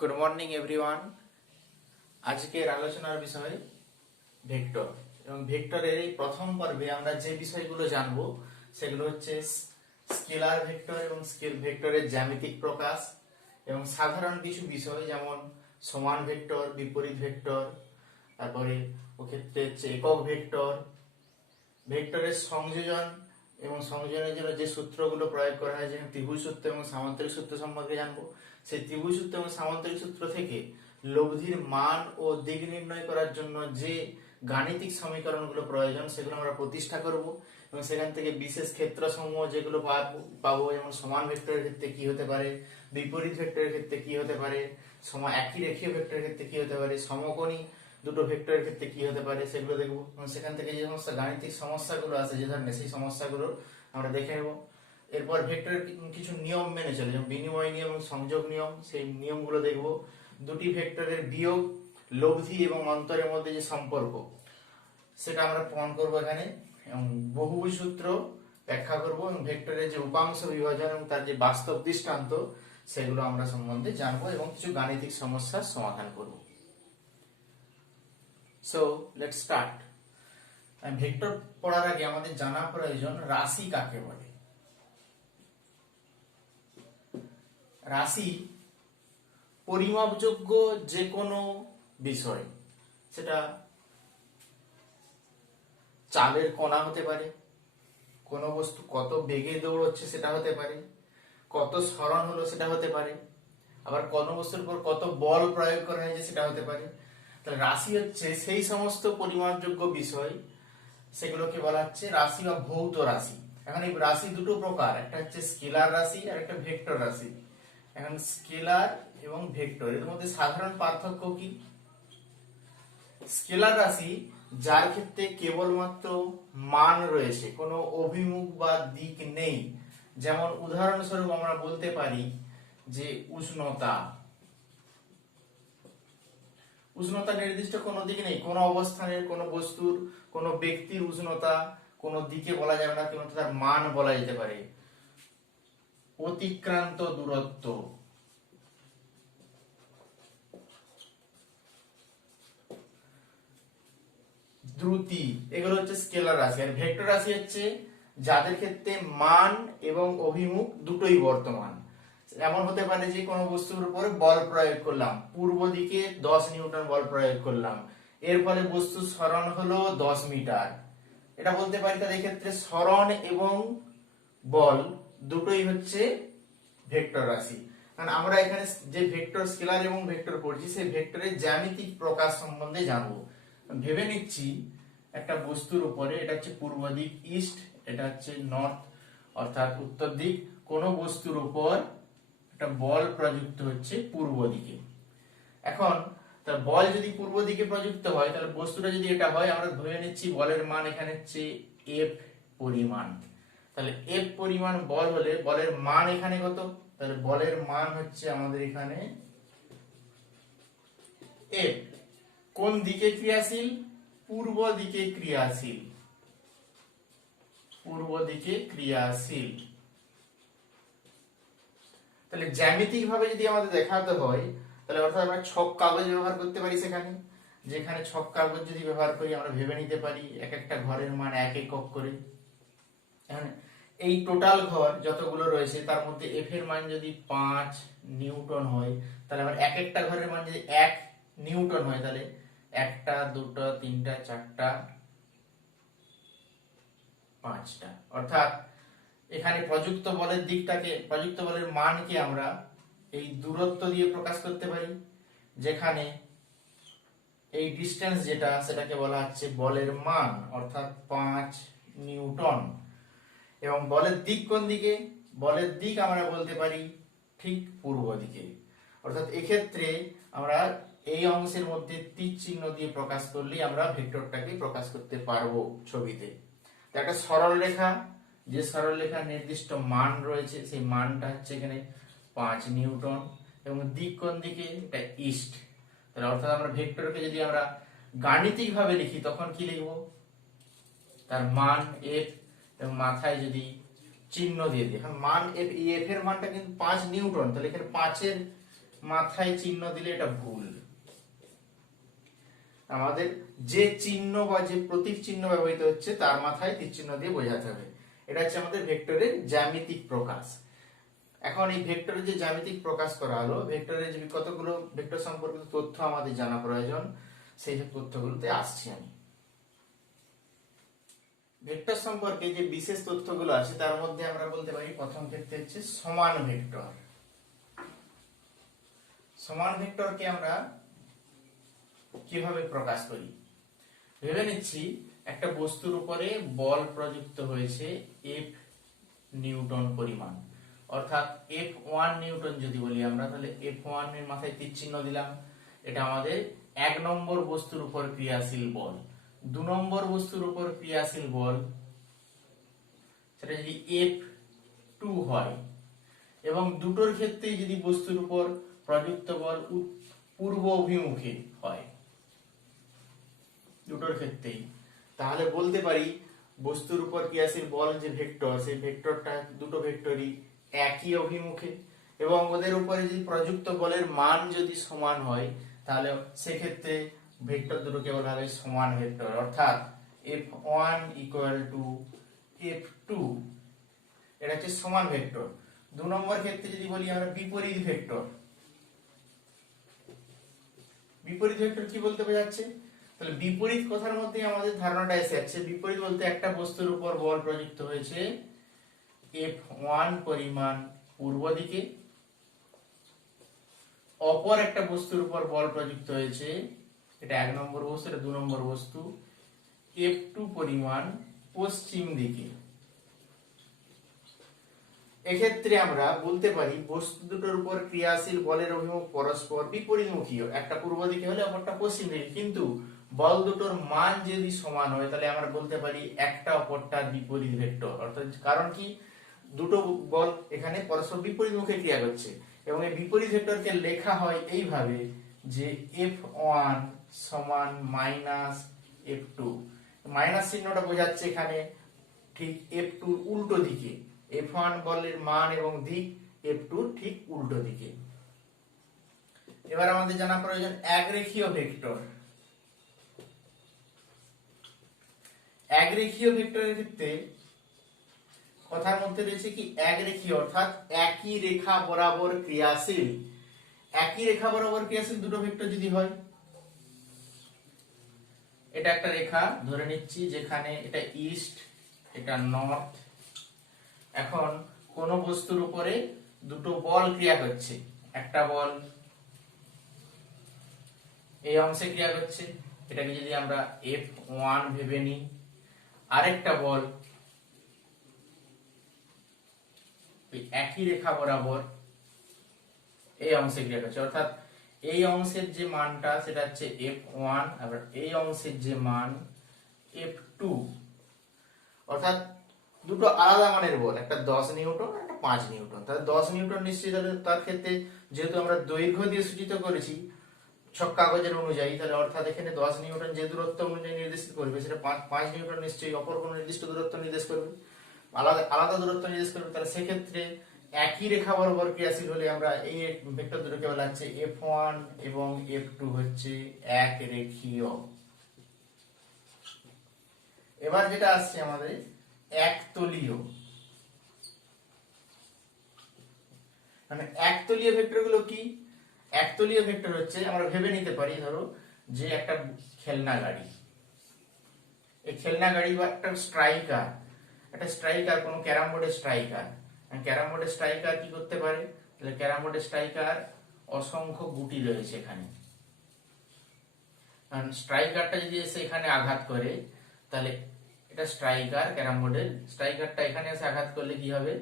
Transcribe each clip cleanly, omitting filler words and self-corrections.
Good morning everyone. আজকের আলোচনার বিষয় ভেক্টর এবং ভেক্টরের এই প্রথম পর্বে আমরা যে বিষয়গুলো জানবো সেগুলো হচ্ছে স্কেলার ভেক্টর এবং ভেক্টরের জ্যামিতিক প্রকাশ এবং সাধারণ কিছু বিষয় যেমন সমান ভেক্টর, বিপরীত ভেক্টর, তারপরে ওক্ষেত্রে হচ্ছে একক ভেক্টর, ভেক্টরের সংযোজন এবং সংযোজনের জন্য যে সূত্রগুলো প্রয়োগ করা হয়, যেমন ত্রিভুজ সূত্র এবং সামান্তরিক সূত্র সম্পর্কে জানবো। সেই ত্রিভুজ সূত্র এবং সামান্তরিক সূত্র থেকে লব্ধির মান ও দিক নির্ণয় করার জন্য যে গাণিতিক সমীকরণগুলো প্রয়োজন সেগুলো আমরা প্রতিষ্ঠা করব এবং সেখান থেকে বিশেষ ক্ষেত্রসমূহ যেগুলো পাবো, যেমন সমান ভেক্টরের ক্ষেত্রে কি হতে পারে, বিপরীত ভেক্টরের ক্ষেত্রে কি হতে পারে, একই রেখীয় ভেক্টরের ক্ষেত্রে কি হতে পারে, সমকোণী দুটো ভেক্টরের ক্ষেত্রে কি হতে পারে সেগুলো দেখবো এবং সেখান থেকে যে সমস্ত গাণিতিক সমস্যাগুলো আছে যে ধরনের, সেই সমস্যাগুলো আমরা দেখে নেব। এরপর ভেক্টরের কিছু নিয়ম মেনে চলে, যেমন বিনিময় নিয়ম এবং সংযোগ নিয়ম, সেই নিয়মগুলো দেখব। দুটি ভেক্টরের বিয়োগ, লব্ধি এবং অন্তরের মধ্যে যে সম্পর্ক সেটা আমরা প্রমাণ করব এখানে, এবং বহুভুজ সূত্র ব্যাখ্যা করব এবং ভেক্টরের যে উপাংশ বিভাজন এবং তার যে বাস্তব দৃষ্টান্ত সেগুলো আমরা সম্বন্ধে জানবো এবং কিছু গাণিতিক সমস্যার সমাধান করব। So let's start. ভেক্টর পড়ার আগে আমাদের জানা প্রয়োজন রাশি কাকে বলে। রাশি পরিমাপযোগ্য যে কোনো বিষয়, সেটা চালের কণা হতে পারে, কোনো বস্তু কত বেগে দৌড়চ্ছে সেটা হতে পারে, কত সরণ হলো সেটা হতে পারে, আবার কোনো বস্তুর উপর কত বল প্রয়োগ করা হয়েছে সেটা হতে পারে। তাহলে রাশি হচ্ছে সেই সমস্ত পরিমাপযোগ্য বিষয়, সেগুলোকে বলা হচ্ছে রাশি বা ভৌত রাশি। এখন এই রাশি দুটো প্রকার, একটা হচ্ছে স্কেলার রাশি আর একটা ভেক্টর রাশি। এখন স্কেলার এবং ভেক্টর এর মধ্যে সাধারণ পার্থক্য কি? স্কেলার রাশি যার ক্ষেত্রে কেবলমাত্র মান রয়েছে, কোনো অভিমুখ বা দিক নেই। যেমন উদাহরণস্বরূপ আমরা বলতে পারি যে উষ্ণতা নির্দিষ্ট কোনো দিক নেই, কোনো অবস্থানের, কোনো বস্তুর, কোনো ব্যক্তির উষ্ণতা কোনো দিকে বলা যাবে না, কিন্তু তার মান বলা যেতে পারে। অতিক্রান্ত দূরত্ব, দ্রুতি, এগুলো হচ্ছে স্কেলার রাশি। আর ভেক্টর রাশি হচ্ছে যাদের ক্ষেত্রে মান এবং অভিমুখ দুটোই বর্তমান। এমন হতে পারে যে কোনো বস্তুর উপরে বল প্রয়োগ করলাম, পূর্ব দিকে 10 নিউটন বল প্রয়োগ করলাম, এর ফলে বস্তুর সরণ হলো 10 মিটার। এটা বলতে পারি তাদের ক্ষেত্রে সরণ এবং বল দুটোই হচ্ছে ভেক্টর রাশি। কারণ আমরা এখানে যে ভেক্টর, স্কেলার এবং ভেক্টর পড়ছি, সেই ভেক্টরের জ্যামিতিক প্রকাশ সম্বন্ধে জানবো। ভেবে নিচ্ছি একটা বস্তুর উপরে, এটা হচ্ছে পূর্ব দিক ইস্ট, এটা হচ্ছে নর্থ অর্থাৎ উত্তর দিক, কোন বস্তুর উপর একটা বল প্রযুক্ত হচ্ছে পূর্ব দিকে। এখন তার বল যদি পূর্ব দিকে প্রযুক্ত হয়, তাহলে বস্তুটা যদি এটা হয়, আমরা ধরে নিচ্ছি বলের মান এখানে হচ্ছে এফ পরিমাণ। তাহলে এফ পরিমাণ বল হলে বলের মান এখানে কত? তাহলে বলের মান হচ্ছে আমাদের এখানে এফ। কোন দিকে ক্রিয়াশীল? পূর্ব দিকে ক্রিয়াশীল, পূর্ব দিকে ক্রিয়াশীল। তাহলে জ্যামিতিক ভাবে যদি আমাদের দেখাতে হয়, তাহলে অর্থাৎ আমরা ছক কাগজ ব্যবহার করতে পারি সেখানে। যেখানে ছক কাগজ যদি ব্যবহার করি, আমরা ভেবে নিতে পারি এক একটা ঘরের মান 1 একক করে। এই টোটাল ঘর যতগুলো রয়েছে তার মধ্যে এফ এর মান যদি 5 নিউটন হয়, তাহলে আবার এক একটা ঘরের মান যদি 1 নিউটন হয়, তাহলে 1টা 2টা 3টা 4টা 5টা। অর্থাৎ এখানে প্রযুক্ত বলের দিকটাকে, প্রযুক্ত বলের মানকে আমরা এই দূরত্ব দিয়ে প্রকাশ করতে পারি, যেখানে এই ডিসটেন্স যেটা, সেটাকে বলা হচ্ছে বলের মান, অর্থাৎ 5 নিউটন। এবং বলের দিক কোন দিকে? বলের দিক আমরা বলতে পারি ঠিক পূর্ব দিকে। অর্থাৎ এক্ষেত্রে আমরা এই অংশের মধ্যে তীর চিহ্ন দিয়ে প্রকাশ করলেই আমরা ভেক্টরটাকে প্রকাশ করতে পারবো ছবিতে। একটা সরল রেখা, যে সরল রেখার নির্দিষ্ট মান রয়েছে, সেই মানটা হচ্ছে এখানে 5 নিউটন এবং দিক কোন দিকে? এটা ইস্ট। তাহলে অর্থাৎ আমরা ভেক্টরকে যদি আমরা গাণিতিক ভাবে লিখি, তখন কি লিখবো? তার মান এফ এবং মাথায় যদি চিহ্ন দিয়ে দিই, এখন মান এফ, এফ এর মানটা কিন্তু 5 নিউটন, তাহলে এখানে 5 এর মাথায় চিহ্ন দিলে এটা ভুল। আমাদের যে চিহ্ন বা যে প্রতীক চিহ্ন ব্যবহৃত হচ্ছে তার মাথায় তীর চিহ্ন দিয়ে বোঝাতে হবে। এটা হচ্ছে আমাদের ভেক্টরের জ্যামিতিক প্রকাশ। এখন এই ভেক্টরের যে জ্যামিতিক প্রকাশ করা হলো, ভেক্টরের যে কতগুলো ভেক্টর সম্পর্কিত তথ্য আমাদের জানা প্রয়োজন, সেই তথ্যগুলোতে আসছি আমি। ভেক্টর সম্পর্কে যে বিশেষ তথ্যগুলো আছে তার মধ্যে আমরা বলতে পারি প্রথম ক্ষেত্রে হচ্ছে সমান ভেক্টর। সমান ভেক্টরকে আমরা কিভাবে প্রকাশ করি? ভেবে নিচ্ছি একটা বস্তুর উপরে বল প্রযুক্ত হয়েছে F নিউটন পরিমাণ, অর্থাৎ F1 নিউটন যদি বলি আমরা, তাহলে F1 এর মাথায় তীর চিহ্ন দিলাম। এটা আমাদের 1 নম্বর বস্তুর উপর ক্রিয়াশীল বল। 2 নম্বর বস্তুর উপর ক্রিয়াশীল বল সেটা যদি F2 হয়, এবং দুটোর ক্ষেত্রেই যদি বস্তুর উপর প্রযুক্ত বল পূর্ব অভিমুখী হয়, দুটোর ক্ষেত্রেই, তাহলে বলতে পারি বস্তুর উপর ক্রিয়াশীল বল যে ভেক্টর, সেই ভেক্টরটা দুটো ভেক্টরই একই অভিমুখে, এবং ওদের উপরে যদি প্রযুক্ত বলের মান যদি সমান হয়, তাহলে সেক্ষেত্রে ভেক্টর দুটো কেবল হবে সমান ভেক্টর, অর্থাৎ F1 = F2। এটা হচ্ছে সমান ভেক্টর। 2 নম্বর ক্ষেত্রে যদি বলি আমরা বিপরীত ভেক্টর। বিপরীত ভেক্টর কি বলতে বোঝাচ্ছে? তাহলে বিপরীত কথার মধ্যে আমাদের ধারণাটা এসে যাচ্ছে। বিপরীত বলতে একটা বস্তুর উপর বল প্রযুক্ত হয়েছে F1 পরিমাণ পূর্ব দিকে, অপর একটা বস্তুর উপর বল প্রযুক্ত হয়েছে, এটা 1 নম্বর বস্তু, এটা 2 নম্বর বস্তু, F2 পরিমাণ পশ্চিম দিকে। এক্ষেত্রে আমরা বলতে পারি বস্তু দুটোর উপর ক্রিয়াশীল বলের অভিমুখ পরস্পর বিপরীতমুখী, একটা পূর্ব দিকে হলে অপরটা পশ্চিম দিকে, কিন্তু বল দুটোর মান যদি সমান হয় তাহলে আমরা বলতে পারি একটা অপরটার বিপরীত ভেক্টর। অর্থাৎ কারণ কি, দুটো বল এখানে পরস্পর বিপরীতমুখে ক্রিয়া করছে, এবং এই বিপরীত ভেক্টরকে লেখা হয় এইভাবে যে F1 সমান মাইনাস F2। মাইনাস চিহ্নটা বোঝাচ্ছে এখানে ঠিক F2 উল্টো দিকে। F1 বলের মান এবং দিক F2 ঠিক উল্টো দিকে। এবার আমাদের জানা প্রয়োজন একরেখীয় ভেক্টর। একরেখীয় ভেক্টরের ক্ষেত্রে কথার মধ্যে রয়েছে কি একরেখীয়, অর্থাৎ একই রেখা বরাবর ক্রিয়াশীল। একই রেখা বরাবর ক্রিয়াশীল দুটো ভেক্টর যদি হয়, এটা একটা রেখা ধরে নিচ্ছি যেখানে এটা ইস্ট, এটা নর্থ। এখন কোন বস্তুর উপরে দুটো বল ক্রিয়া করছে, একটা বল এই অংশে ক্রিয়া করছে, এটাকে যদি আমরা F1 ভেবে নিই, আরেকটা বল একই রেখা বরাবর এই অংশে ক্রিয়া করছে, অর্থাৎ এই অংশের যে মানটা সেটা হচ্ছে F1, আবার এই অংশের যে মান F2। অর্থাৎ দুটো আলাদা মানের বল, একটা 10 নিউটন, একটা 5 নিউটন। তাহলে 10 নিউটন নিশ্চয়ই, তাহলে তার ক্ষেত্রে যেহেতু আমরা দৈর্ঘ্য দিয়ে সূচিত করেছি ছক কাগজের অনুযায়ী, তাহলে অর্থাৎ এখানে 10 নিউটন যে দূরত্ব অনুযায়ী নির্দেশিত করবে, সেটা 5 নিউটন নিশ্চয়ই অপর কোনো নির্দিষ্ট দূরত্ব নির্দেশ করবে, আলাদা আলাদা দূরত্ব নির্দেশ করবে। তাহলে সেক্ষেত্রে একই রেখা বরাবর ক্রিয়াশীল হলে আমরা এই ভেক্টর দুটোকে বলা হচ্ছে F1 এবং F2 হচ্ছে এক রেখীয়। এবার যেটা আসছে আমাদের একতলীয়, মানে একতলীয় ভেক্টর গুলো কি? একতলীয় ভেক্টর হচ্ছে, আমরা ভেবে নিতে পারি ধরো যে একটা খেলনা গাড়ি, এই খেলনা গাড়ি বা একটা স্ট্রাইকার, একটা স্ট্রাইকার কোন ক্যারাম বোর্ডের স্ট্রাইকার, ক্যারাম বোর্ডের স্ট্রাইকার কি করতে পারে? তাহলে ক্যারাম বোর্ডের স্ট্রাইকার অসংখ্য গুটি রয়েছে এখানে, স্ট্রাইকারটা যদি এসে এখানে আঘাত করে, তাহলে এটা স্ট্রাইকার, ক্যারাম বোর্ডের স্ট্রাইকারটা এখানে এসে আঘাত করলে কি হবে?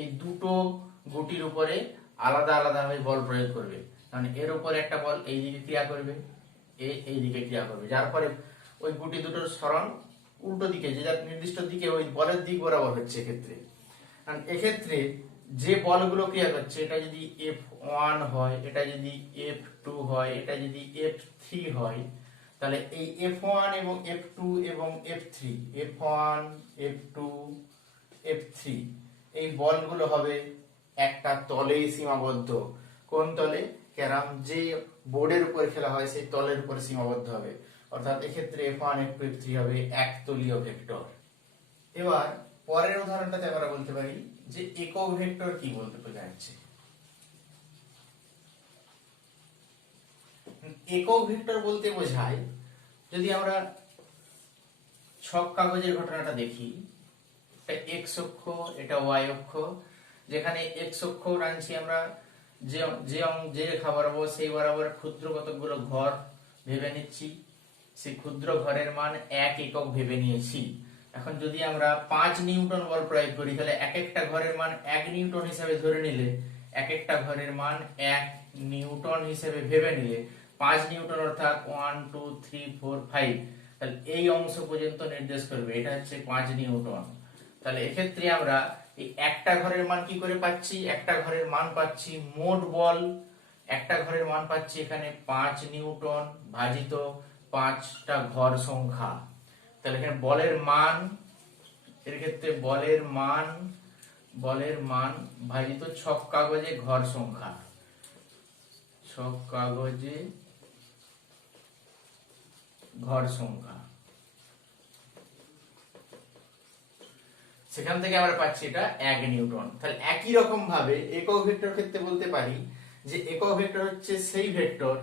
এই দুটো গুটির উপরে আলাদা আলাদা ভাবে বল প্রয়োগ করবে, মানে এর উপরে একটা বল এই দিকে ক্রিয়া করবে, এই দিকে ক্রিয়া করবে, যার ফলে ওই গুটি দুটোর সরণ উল্টো দিকে, যে যার নির্দিষ্ট দিকে ওই বলের দিক বরাবর হচ্ছে এক্ষেত্রে। এক্ষেত্রে যে বলগুলো ক্রিয়া করছে, এটা যদি F1 হয়, এটা যদি F2 হয়, এটা যদি F3 হয়, তাহলে এই F1 এবং F2 এবং F3, F1 F2 F3 এই বলগুলো হবে একটা তলে সীমাবদ্ধ। কোন তলে? ক্যারাম যে বোর্ডের উপর খেলা হয় সেই তলের উপর সীমাবদ্ধ হবে, অর্থাৎ এক্ষেত্রে F1 F2 F3 হবে একতলীয় ভেক্টর। এবার পরের উদাহরণটাতে আমরা বলতে পারি যে একক ভেক্টর কি বলতে বোঝাচ্ছে। একক ভেক্টর বলতে বোঝায়, যদি আমরা ছক কাগজের ঘটনাটা দেখি, এটা এক্স অক্ষ, এটা ওয়াই অক্ষ, যেখানে এক্স অক্ষ টানছি আমরা যে রেখা বরাবর সেই বরাবর ক্ষুদ্র কতকগুলো ঘর ভেবে নিচ্ছি, সেই ক্ষুদ্র ঘরের মান 1 একক ভেবে নিয়েছি। এখন যদি আমরা 5 নিউটন বল প্রয়োগ করি, তাহলে এক একটা ঘরের মান 1 নিউটন হিসেবে ধরে নিলে, এক একটা ঘরের মান 1 নিউটন হিসেবে ভেবে নিলে 5 নিউটন অর্থাৎ 1 2 3 4 5, তাহলে এই অংশ পর্যন্ত নির্দেশ করবে, এটা হচ্ছে 5 নিউটন। তাহলে এক্ষেত্রে আমরা এই একটা ঘরের মান কি করে পাচ্ছি, একটা ঘরের মান পাচ্ছি মোট বল, একটা ঘরের মান পাচ্ছি এখানে 5 নিউটন ভাজিত 5টা ঘর সংখ্যা। তাহলে এখানে বলের মান, এর ক্ষেত্রে বলের মান ভাজিত ছক কাগজে ঘর সংখ্যা, ছক কাগজে ঘর সংখ্যা, সেখান থেকে আমরা পাচ্ছি এটা 1 নিউটন। তাহলে একই রকম ভাবে একক ভেক্টর ক্ষেত্রে বলতে পারি যে একক ভেক্টর হচ্ছে সেই ভেক্টর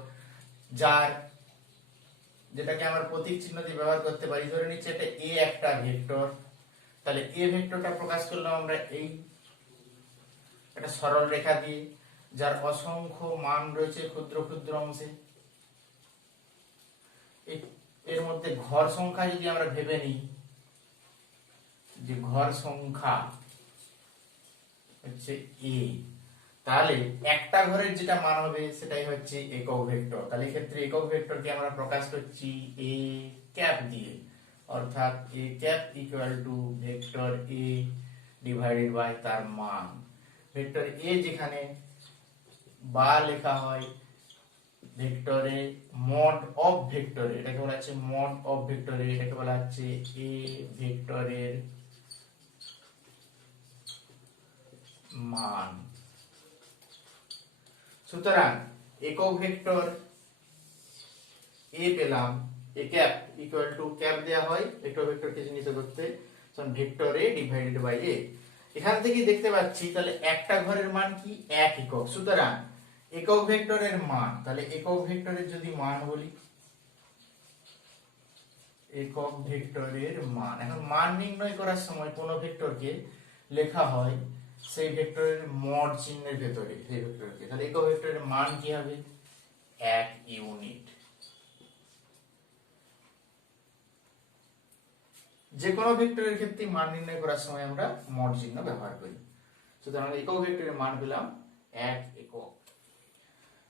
যেটাকে আমরা প্রতীক চিহ্ন দিয়ে ব্যবহার করতে পারি। ধরে নিচ্ছি এটা এ একটা ভেক্টর, তাহলে এ ভেক্টরটা প্রকাশ করলাম আমরা এই একটা সরল রেখা দিয়ে, যার অসংখ্য মান রয়েছে ক্ষুদ্র ক্ষুদ্র অংশে। এর মধ্যে ঘর সংখ্যা যদি আমরা ভেবে নিই, যে ঘর সংখ্যা হচ্ছে এ, তাহলে একটা ঘরের যেটা মান হবে সেটাই হচ্ছে একক ভেক্টর। তাহলে এক্ষেত্রে একক ভেক্টরকে আমরা প্রকাশ করছি এ ক্যাপ দিয়ে, অর্থাৎ A cap equal to vector A divided by তার মান। ভেক্টর এ যেখানে বা লেখা হয় ভেক্টরে মড অফ ভেক্টরে, এটাকে বলা হচ্ছে মড অফ ভেক্টরে, এটাকে বলা হচ্ছে এ ভেক্টরের মান। সুতরাং একক ভেক্টর এ পেলাম, এ ক্যাপ ইকুয়াল টু ক্যাপ দেয়া হয় ভেক্টর ভেক্টরকে চিহ্নিত করতে, ভেক্টর এ ডিভাইডেড বাই এ। এখান থেকে দেখতে পাচ্ছি তাহলে একটা ঘরের মান কি 1 একক। সুতরাং একক ভেক্টরের মান, তাহলে একক ভেক্টরের যদি মান বলি, একক ভেক্টরের মান, এখন মান নির্ণয় করার সময় কোন ভেক্টরকে লেখা হয় সেই ভেক্টরের মড চিহ্নের ভেতরে সেই ভেক্টরকে, তাহলে একক ভেক্টরের মান কি হবে 1 ইউনিট। যে কোনো ভেক্টরের ক্ষেত্রে মান নির্ণয় করার সময় আমরা মড চিহ্ন ব্যবহার করি। সুতরাং একক ভেক্টরের মান পেলাম 1 একক।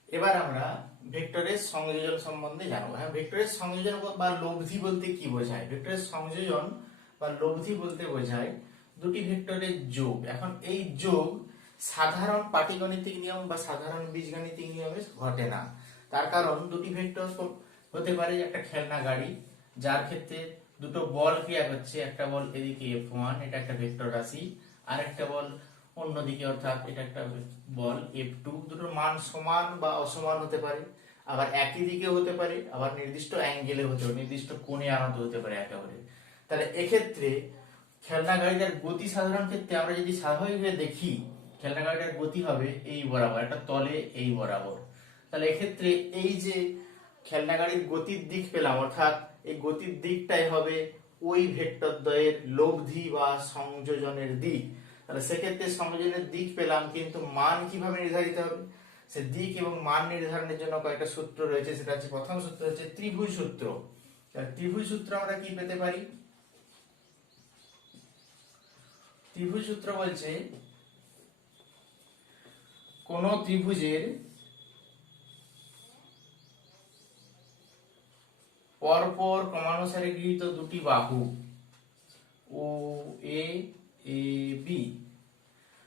এবার আমরা ভেক্টরের সংযোজন সম্বন্ধে জানবো। হ্যাঁ, ভেক্টরের সংযোজন বা লব্ধি বলতে কি বোঝায়? ভেক্টরের সংযোজন বা লব্ধি বলতে বোঝায় দুটি ভেক্টরের যোগ। এখন এই যোগ সাধারণ পাটিগণিতিক নিয়ম বা সাধারণ বীজগাণিতিক নিয়মে ঘটে না। তার কারণ দুটি ভেক্টর হতে পারে একটা খেলনা গাড়ি, যার ক্ষেত্রে দুটো বল ক্রিয়া করছে, একটা বল এদিকে F1, এটা একটা ভেক্টর রাশি, আর একটা বল অন্যদিকে, অর্থাৎ এটা একটা বল F2। দুটোর মান সমান বা অসমান হতে পারে, আবার একই দিকে হতে পারে, আবার নির্দিষ্ট অ্যাঙ্গেলে হতে পারে, নির্দিষ্ট কোণে আনত হতে পারে একেবারে। তাহলে এক্ষেত্রে খেলনা গাড়িটার গতি সাধারণ ক্ষেত্রে আমরা যদি স্বাভাবিকভাবে দেখি, খেলনা গাড়িটার গতি হবে এই বরাবর, একটা তলে এই বরাবর। তাহলে এক্ষেত্রে এই যে খেলনা গাড়ির গতির দিক পেলাম, অর্থাৎ এই গতির দিকটাই হবে ওই ভেক্টর দ্বয়ের লব্ধি বা সংযোজনের দিক। তাহলে সেক্ষেত্রে সংযোজনের দিক পেলাম, কিন্তু মান কিভাবে নির্ধারিত হবে? সে দিক এবং মান নির্ধারণের জন্য কয়েকটা সূত্র রয়েছে। সেটা হচ্ছে, প্রথম সূত্র হচ্ছে ত্রিভুজ সূত্র। ত্রিভুজ সূত্র আমরা কি পেতে পারি? ত্রিভুজ সূত্র বলছে কোন ত্রিভুজের পরপর ক্রমানুসারে গৃহীত দুটি বাহু ও এ বি,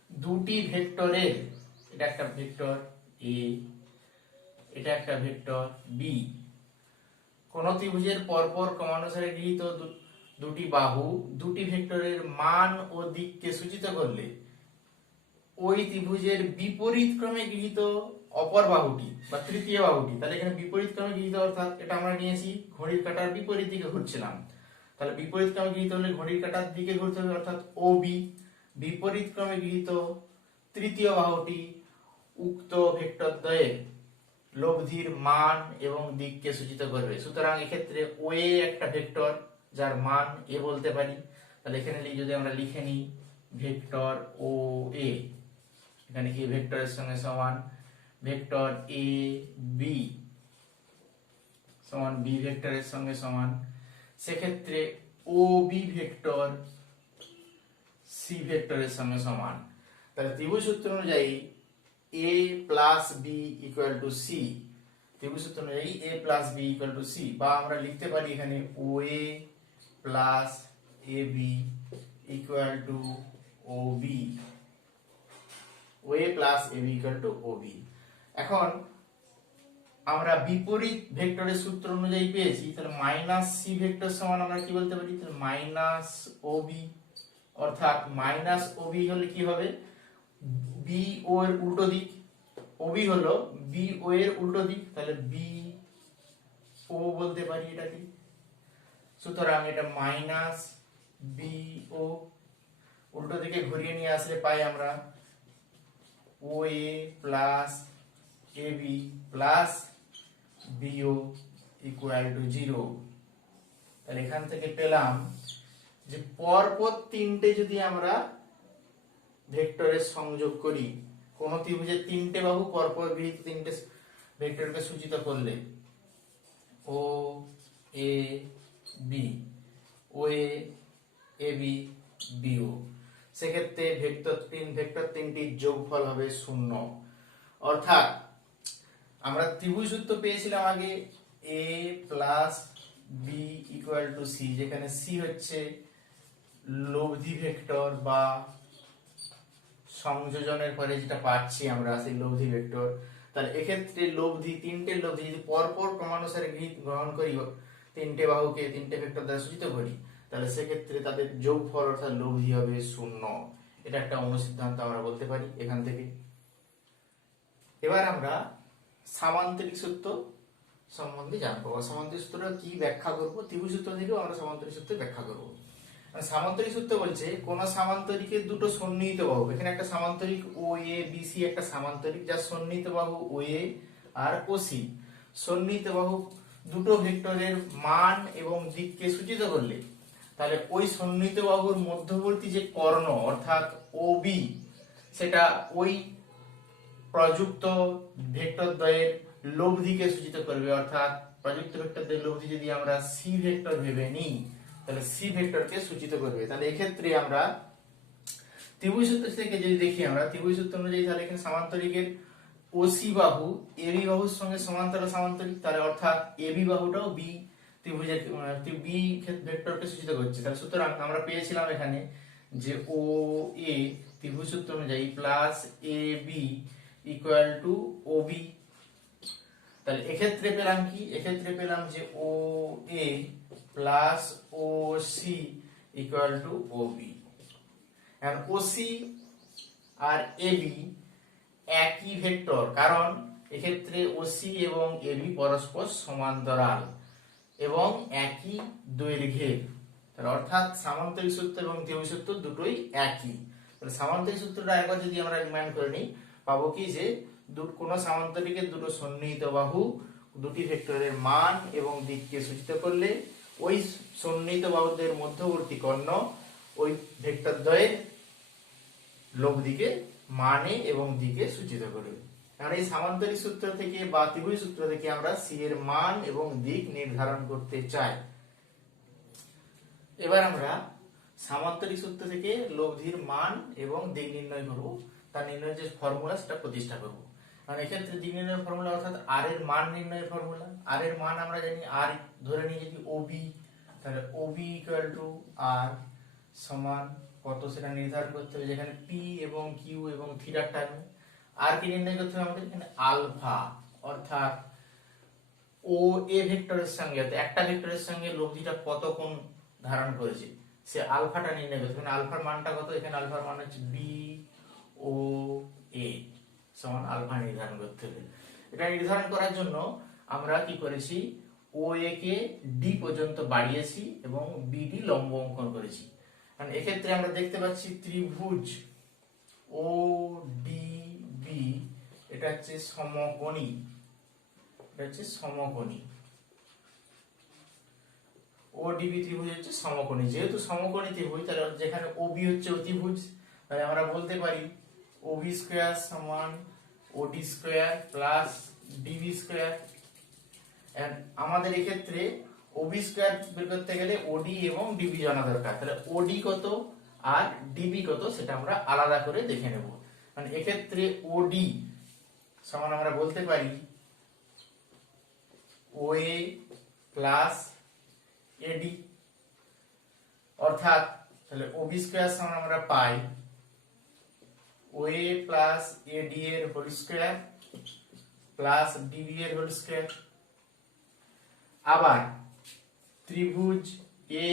দুটি ভেক্টরের, এটা একটা ভেক্টর এ, এটা একটা ভেক্টর বি, কোন ত্রিভুজের পরপর ক্রমানুসারে গৃহীত দুটি বাহু দুটি ভেক্টরের মান ও দিককে সূচিত করলে ওই ত্রিভুজের বিপরীত ক্রমে গৃহীত অপর বাহুটি বা তৃতীয় বাহুটি, তাহলে এখানে বিপরীত ক্রমে গৃহীত, অর্থাৎ এটা আমরা নিয়েছি ঘড়ির কাঁটার বিপরীত দিকে ঘুরছিলাম, তাহলে বিপরীত ক্রমে গৃহীত হলে ঘড়ির কাঁটার দিকে ঘুরতে হবে, অর্থাৎ OB। বিপরীত ক্রমে গৃহীত তৃতীয় বাহুটি উক্ত ভেক্টর দ্বয়ের লব্ধির মান এবং দিককে সূচিত করবে। সুতরাং এক্ষেত্রে OA একটা ভেক্টর যার মান A বলতে পারি, তাহলে এখানে যদি আমরা লিখে নিই ভেক্টর OA, এখানে A ভেক্টরের সঙ্গে সমান ভেক্টর AB সমান B ভেক্টরের সঙ্গে সমান, সেক্ষেত্রে OB ভেক্টর C ভেক্টরের সঙ্গে সমান। তাহলে ত্রিভুজ সূত্র অনুযায়ী A plus B equal to C, ত্রিভুজ সূত্র অনুযায়ী A plus B equal to C, বা আমরা লিখতে পারি এখানে OA plus AB equal to OB, OA plus AB equal to OB। এখন আমরা বিপরীত ভেক্টরের সূত্র অনুযায়ী পেয়েছি, তাহলে মাইনাস সি ভেক্টর সমান আমরা কি বলতে পারি, তাহলে মাইনাস ওবি, অর্থাৎ মাইনাস ওবি হলে কি হবে, বি ও এর উল্টো দিক, ওবি হলো বি ও এর উল্টো দিক, তাহলে বি ও বলতে পারি এটাকে। সুতরাং এটা মাইনাস বি ও, উল্টো দিকে ঘুরিয়ে নিয়ে আসলে পাই আমরা O A plus A B plus BO equal to 0। তাহলে এখান থেকে পেলাম যে পরপর তিনটে যদি আমরা ভেক্টরের সংযোগ করি, কোন ত্রিভুজের তিনটে বাহু পরপর গৃহীত তিনটে ভেক্টরকে সূচিত করলে ও A B, O A B bio, সেক্ষেত্রে ভেক্টর তিনটির যোগফল হবে 0। অর্থাৎ আমরা ত্রিভুজ সূত্র পেয়েছিলাম আগে a plus B equal to C, যেখানে সি হচ্ছে লব্ধি ভেক্টর বা সংযোজনের পরে যেটা পাচ্ছি আমরা সেই লব্ধি ভেক্টর। তাহলে এক্ষেত্রে লব্ধি, তিনটে লব্ধি যদি পরপর ক্রমানুসারে গ্রহণ করি, তিনটে বাহুকে তিনটে ভেক্টর দ্বারা সূচিত করি, তাহলে সেক্ষেত্রে তাদের যোগফল অর্থাৎ লব্ধি হবে 0। এটা একটা অনুসিদ্ধান্ত আমরা বলতে পারি এখান থেকে। এবার আমরা সামান্তরিক সূত্র সম্বন্ধে জানবো। সামান্তরিক সূত্রটা কি ব্যাখ্যা করব, ত্রিভুজ সূত্র থেকেও আমরা সামান্তরিক সূত্র ব্যাখ্যা করব। সামান্তরিক সূত্র বলছে কোন সামান্তরিকের দুটো সন্নিহিত বাহু, এখানে একটা সামান্তরিক ও এ বি সি, একটা সামান্তরিক যার সন্নিহিত বাহু ও এ আর ও সি, সন্নিহিত বাহু দুটো ভেক্টরের মান এবং দিককে সূচিত করলে, তাহলে ওই সন্নিহিত বাহুর মধ্যবর্তী যে কর্ণ অর্থাৎ ও বি, সেটা ওই প্রযুক্ত ভেক্টর দ্বয়ের লব্ধিকে সূচিত করবে। অর্থাৎ প্রযুক্ত ভেক্টর দ্বয়ের লব্ধি যদি আমরা সি ভেক্টর ভেবে নিই, তাহলে সি ভেক্টরকে সূচিত করবে। তাহলে এক্ষেত্রে আমরা ত্রিভুজ সূত্র থেকে যদি দেখি, আমরা ত্রিভুজ সূত্র অনুযায়ী তাহলে এখানে সামান্তরিকের ওসি বাহু এবি বাহুর সঙ্গে সমান্তরাল সামান্তরিক, তাহলে অর্থাৎ এবি বাহুটাও বি ত্রিভুজের বি ভেক্টরকে সূচিত করছে। তাহলে সুতরাং আমরা পেয়েছিলাম এখানে যে ও এ ত্রিভুজ সূত্র অনুযায়ী plus A B equal to O B. তাহলে এক্ষেত্রে পেলাম কি, এক্ষেত্রে পেলাম যে O A plus O C equal to O B. এখন ও সি আর এ বি একই ভেক্টর, কারণ এক্ষেত্রে ও সি এবং এ বি পরস্পর সমান্তরাল এবং একই দৈর্ঘ্যের, অর্থাৎ সামান্তরিক সূত্র এবং ত্রিভুজ সূত্র দুটোই একই। তাহলে সামান্তরিক সূত্রটা একবার যদি আমরা রিমাইন্ড করে নিই, পাবো কি যে কোন সামান্তরিকের দুটো সন্নিহিত বাহু দুটি ভেক্টরের মান এবং দিককে সূচিত করলে ওই সন্নিহিত বাহুদের মধ্যবর্তী কর্ণ ওই ভেক্টর দ্বয়ের লব্ধিকে মানে এবং দিকে সূচিত করবে। কারণ এই সামান্তরিক সূত্র থেকে বা ত্রিভুজ সূত্র থেকে আমরা সি এর মান এবং দিক নির্ধারণ করতে চাই। এবার আমরা সামান্তরিক সূত্র থেকে লব্ধির মান এবং দিক নির্ণয় করব, তার নির্ণয়ের যে ফর্মুলা সেটা প্রতিষ্ঠা করব। কারণ এক্ষেত্রে দিক নির্ণয়ের ফর্মুলা অর্থাৎ আর এর মান নির্ণয়ের ফর্মুলা, আর এর মান আমরা জানি আর ধরে নিই যদি ওবি, তাহলে ওবি ইকুয়াল টু আর সমান কত সেটা নির্ধারণ করতে হবে, যেখানে পি এবং কিউ এবং থিটার টার্মে। আর কি নির্ণয় করতে হবে আমাদের, এখানে আলফা, অর্থাৎ ও এ ভেক্টরের সঙ্গে একটা ভেক্টরের সঙ্গে লব্ধিটা কত কোণ ধারণ করেছে সে আলফাটা নির্ণয় করতে হবে। আলফার মানটা কত, এখানে আলফার মান হচ্ছে বি ও এ সমান আলফা নির্ধারণ করতে হবে। এটা নির্ধারণ করার জন্য আমরা কি করেছি, ও এ কে ডি পর্যন্ত বাড়িয়েছি এবং বিডি লম্ব অঙ্কন করেছি। কারণ এক্ষেত্রে আমরা দেখতে পাচ্ছি ত্রিভুজ ও ডি বি এটা হচ্ছে সমকোণী, এটা হচ্ছে সমকোণী। ও ডিবি ত্রিভুজ হচ্ছে সমকোণী। যেহেতু সমকোণী ত্রিভুজ, তাহলে যেখানে ওবি হচ্ছে অতিভুজ, তাহলে আমরা বলতে পারি ওবি স্কয়ার সমান ওডি স্কয়ার প্লাস ডিবি স্কয়ার। আমাদের এক্ষেত্রে ওবি স্কয়ার বের করতে গেলে ওডি এবং ডিবি জানা দরকার। তাহলে ওডি কত আর ডিবি কত সেটা আমরা আলাদা করে দেখে নেব। মানে এক্ষেত্রে ওডি সমান আমরা বলতে পারি ওএ প্লাস এডি, অর্থাৎ তাহলে ওবি স্কয়ার সমান আমরা পাই ওএ প্লাস এডি এর হোল স্কয়ার প্লাস ডিবি এর হোল স্কয়ার। আবার ত্রিভুজ এ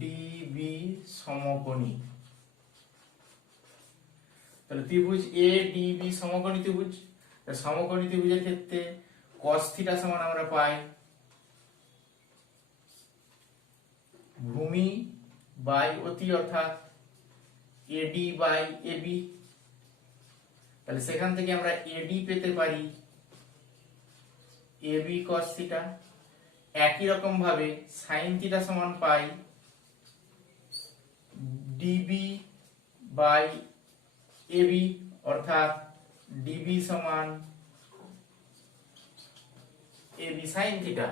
ডিবি সমকোণী, তাহলে ত্রিভুজ এ ডিবি সমকোণী ত্রিভুজ। সমকোণী ত্রিভুজের ক্ষেত্রে cos থিটা সমান আমরা পাই ভূমি বাই অতি, অর্থাৎ এডি বাই এবি। তাহলে সেখান থেকে আমরা এডি পেতে পারি এবি cos থিটা। একই রকম ভাবে sin থিটা সমান পাই ডিবি বাই এবি, অর্থাৎ ডিবি সমান এবি sin থিটা।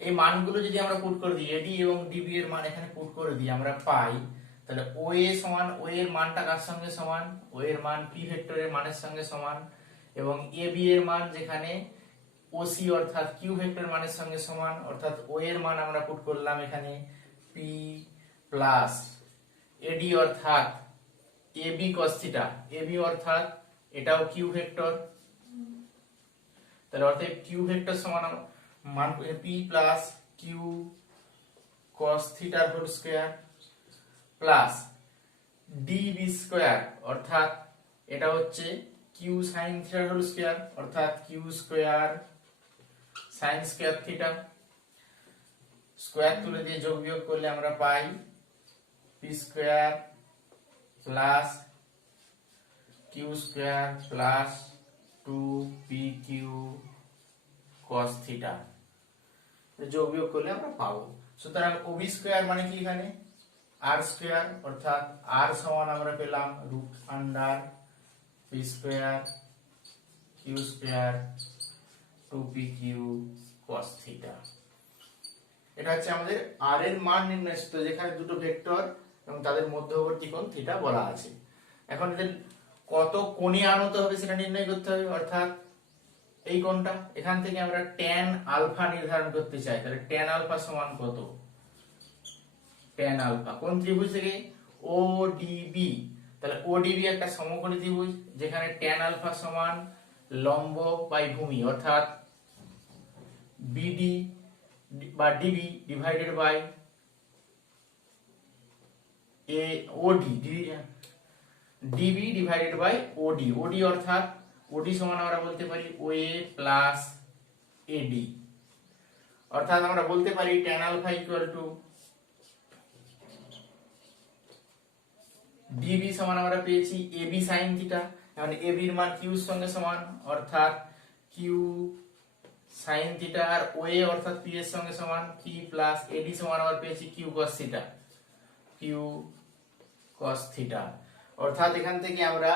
এই মানগুলো যদি আমরা পুট করে দিই, এডি এবং ডিবি এর মান এখানে পুট করে দিই, আমরা পাই তাহলে ও এ সমান, ও এর মানটা কার সঙ্গে সমান, ও এর মান পি ভেক্টরের মানের সঙ্গে সমান, এবং এ বি এর মান যেখানে ওসি অর্থাৎ কিউ ভেক্টরের মানের সঙ্গে সমান, অর্থাৎ ও এর মান আমরা পুট করলাম এখানে পি প্লাস এডি অর্থাৎ এবি cos থিটা, এবি অর্থাৎ এটাও কিউ ভেক্টর। তাহলে অর্থাৎ কিউ ভেক্টর সমান মান পি প্লাস কিউ cos থিটার whole square plus DB square, অর্থাৎ এটা হচ্ছে কিউ sin থিটার হোল স্কয়ার, অর্থাৎ Q square sin square theta. Square তুলে দিয়ে যোগ বিয়োগ করলে আমরা পাই P square plus Q square plus 2pq cos theta. যোগ বিয়োগ করলে আমরা পাবো। সুতরাং ওবি স্কয়ার মানে কি, এখানে আর স্কয়ার, অর্থাৎ আর সমান আমরা পেলাম root under P square Q square 2pq cos theta. এটা হচ্ছে আমাদের আর এর মান নির্ণয়, যেখানে দুটো ভেক্টর এবং তাদের মধ্যবর্তী কোণ থিটা বলা আছে। এখন এদের কত কোণে আনতে হবে সেটা নির্ণয় করতে হবে, অর্থাৎ এই কোণটা, এখান থেকে আমরা tan আলফা নির্ধারণ করতে চাই। তাহলে tan আলফা সমান কত, tan আলফা কোন ত্রিভুজ থেকে, ওডিবি। তাহলে ওডিবি একটা সমকোণী ত্রিভুজ যেখানে tan আলফা সমান লম্ব বাই ভূমি, অর্থাৎ বিডি বা ডিবি ডিভাইডেড বাই এ ওডি, ডিবি ডিভাইডেড বাই ওডি। ওডি অর্থাৎ ওডি সমান আমরা বলতে পারি ওএ প্লাস এডি, অর্থাৎ আমরা বলতে পারি tan alpha equal to DB সমান আমরা পেয়েছি এবি sin থিটা। এখন এবি এর মান কিউ এর সঙ্গে সমান, অর্থাৎ কিউ sin থিটা, আর ওএ অর্থাৎ পি এর সঙ্গে সমান পি প্লাস এডি সমান আমরা পেয়েছি Q cos theta, Q cos theta. অর্থাৎ এখান থেকে আমরা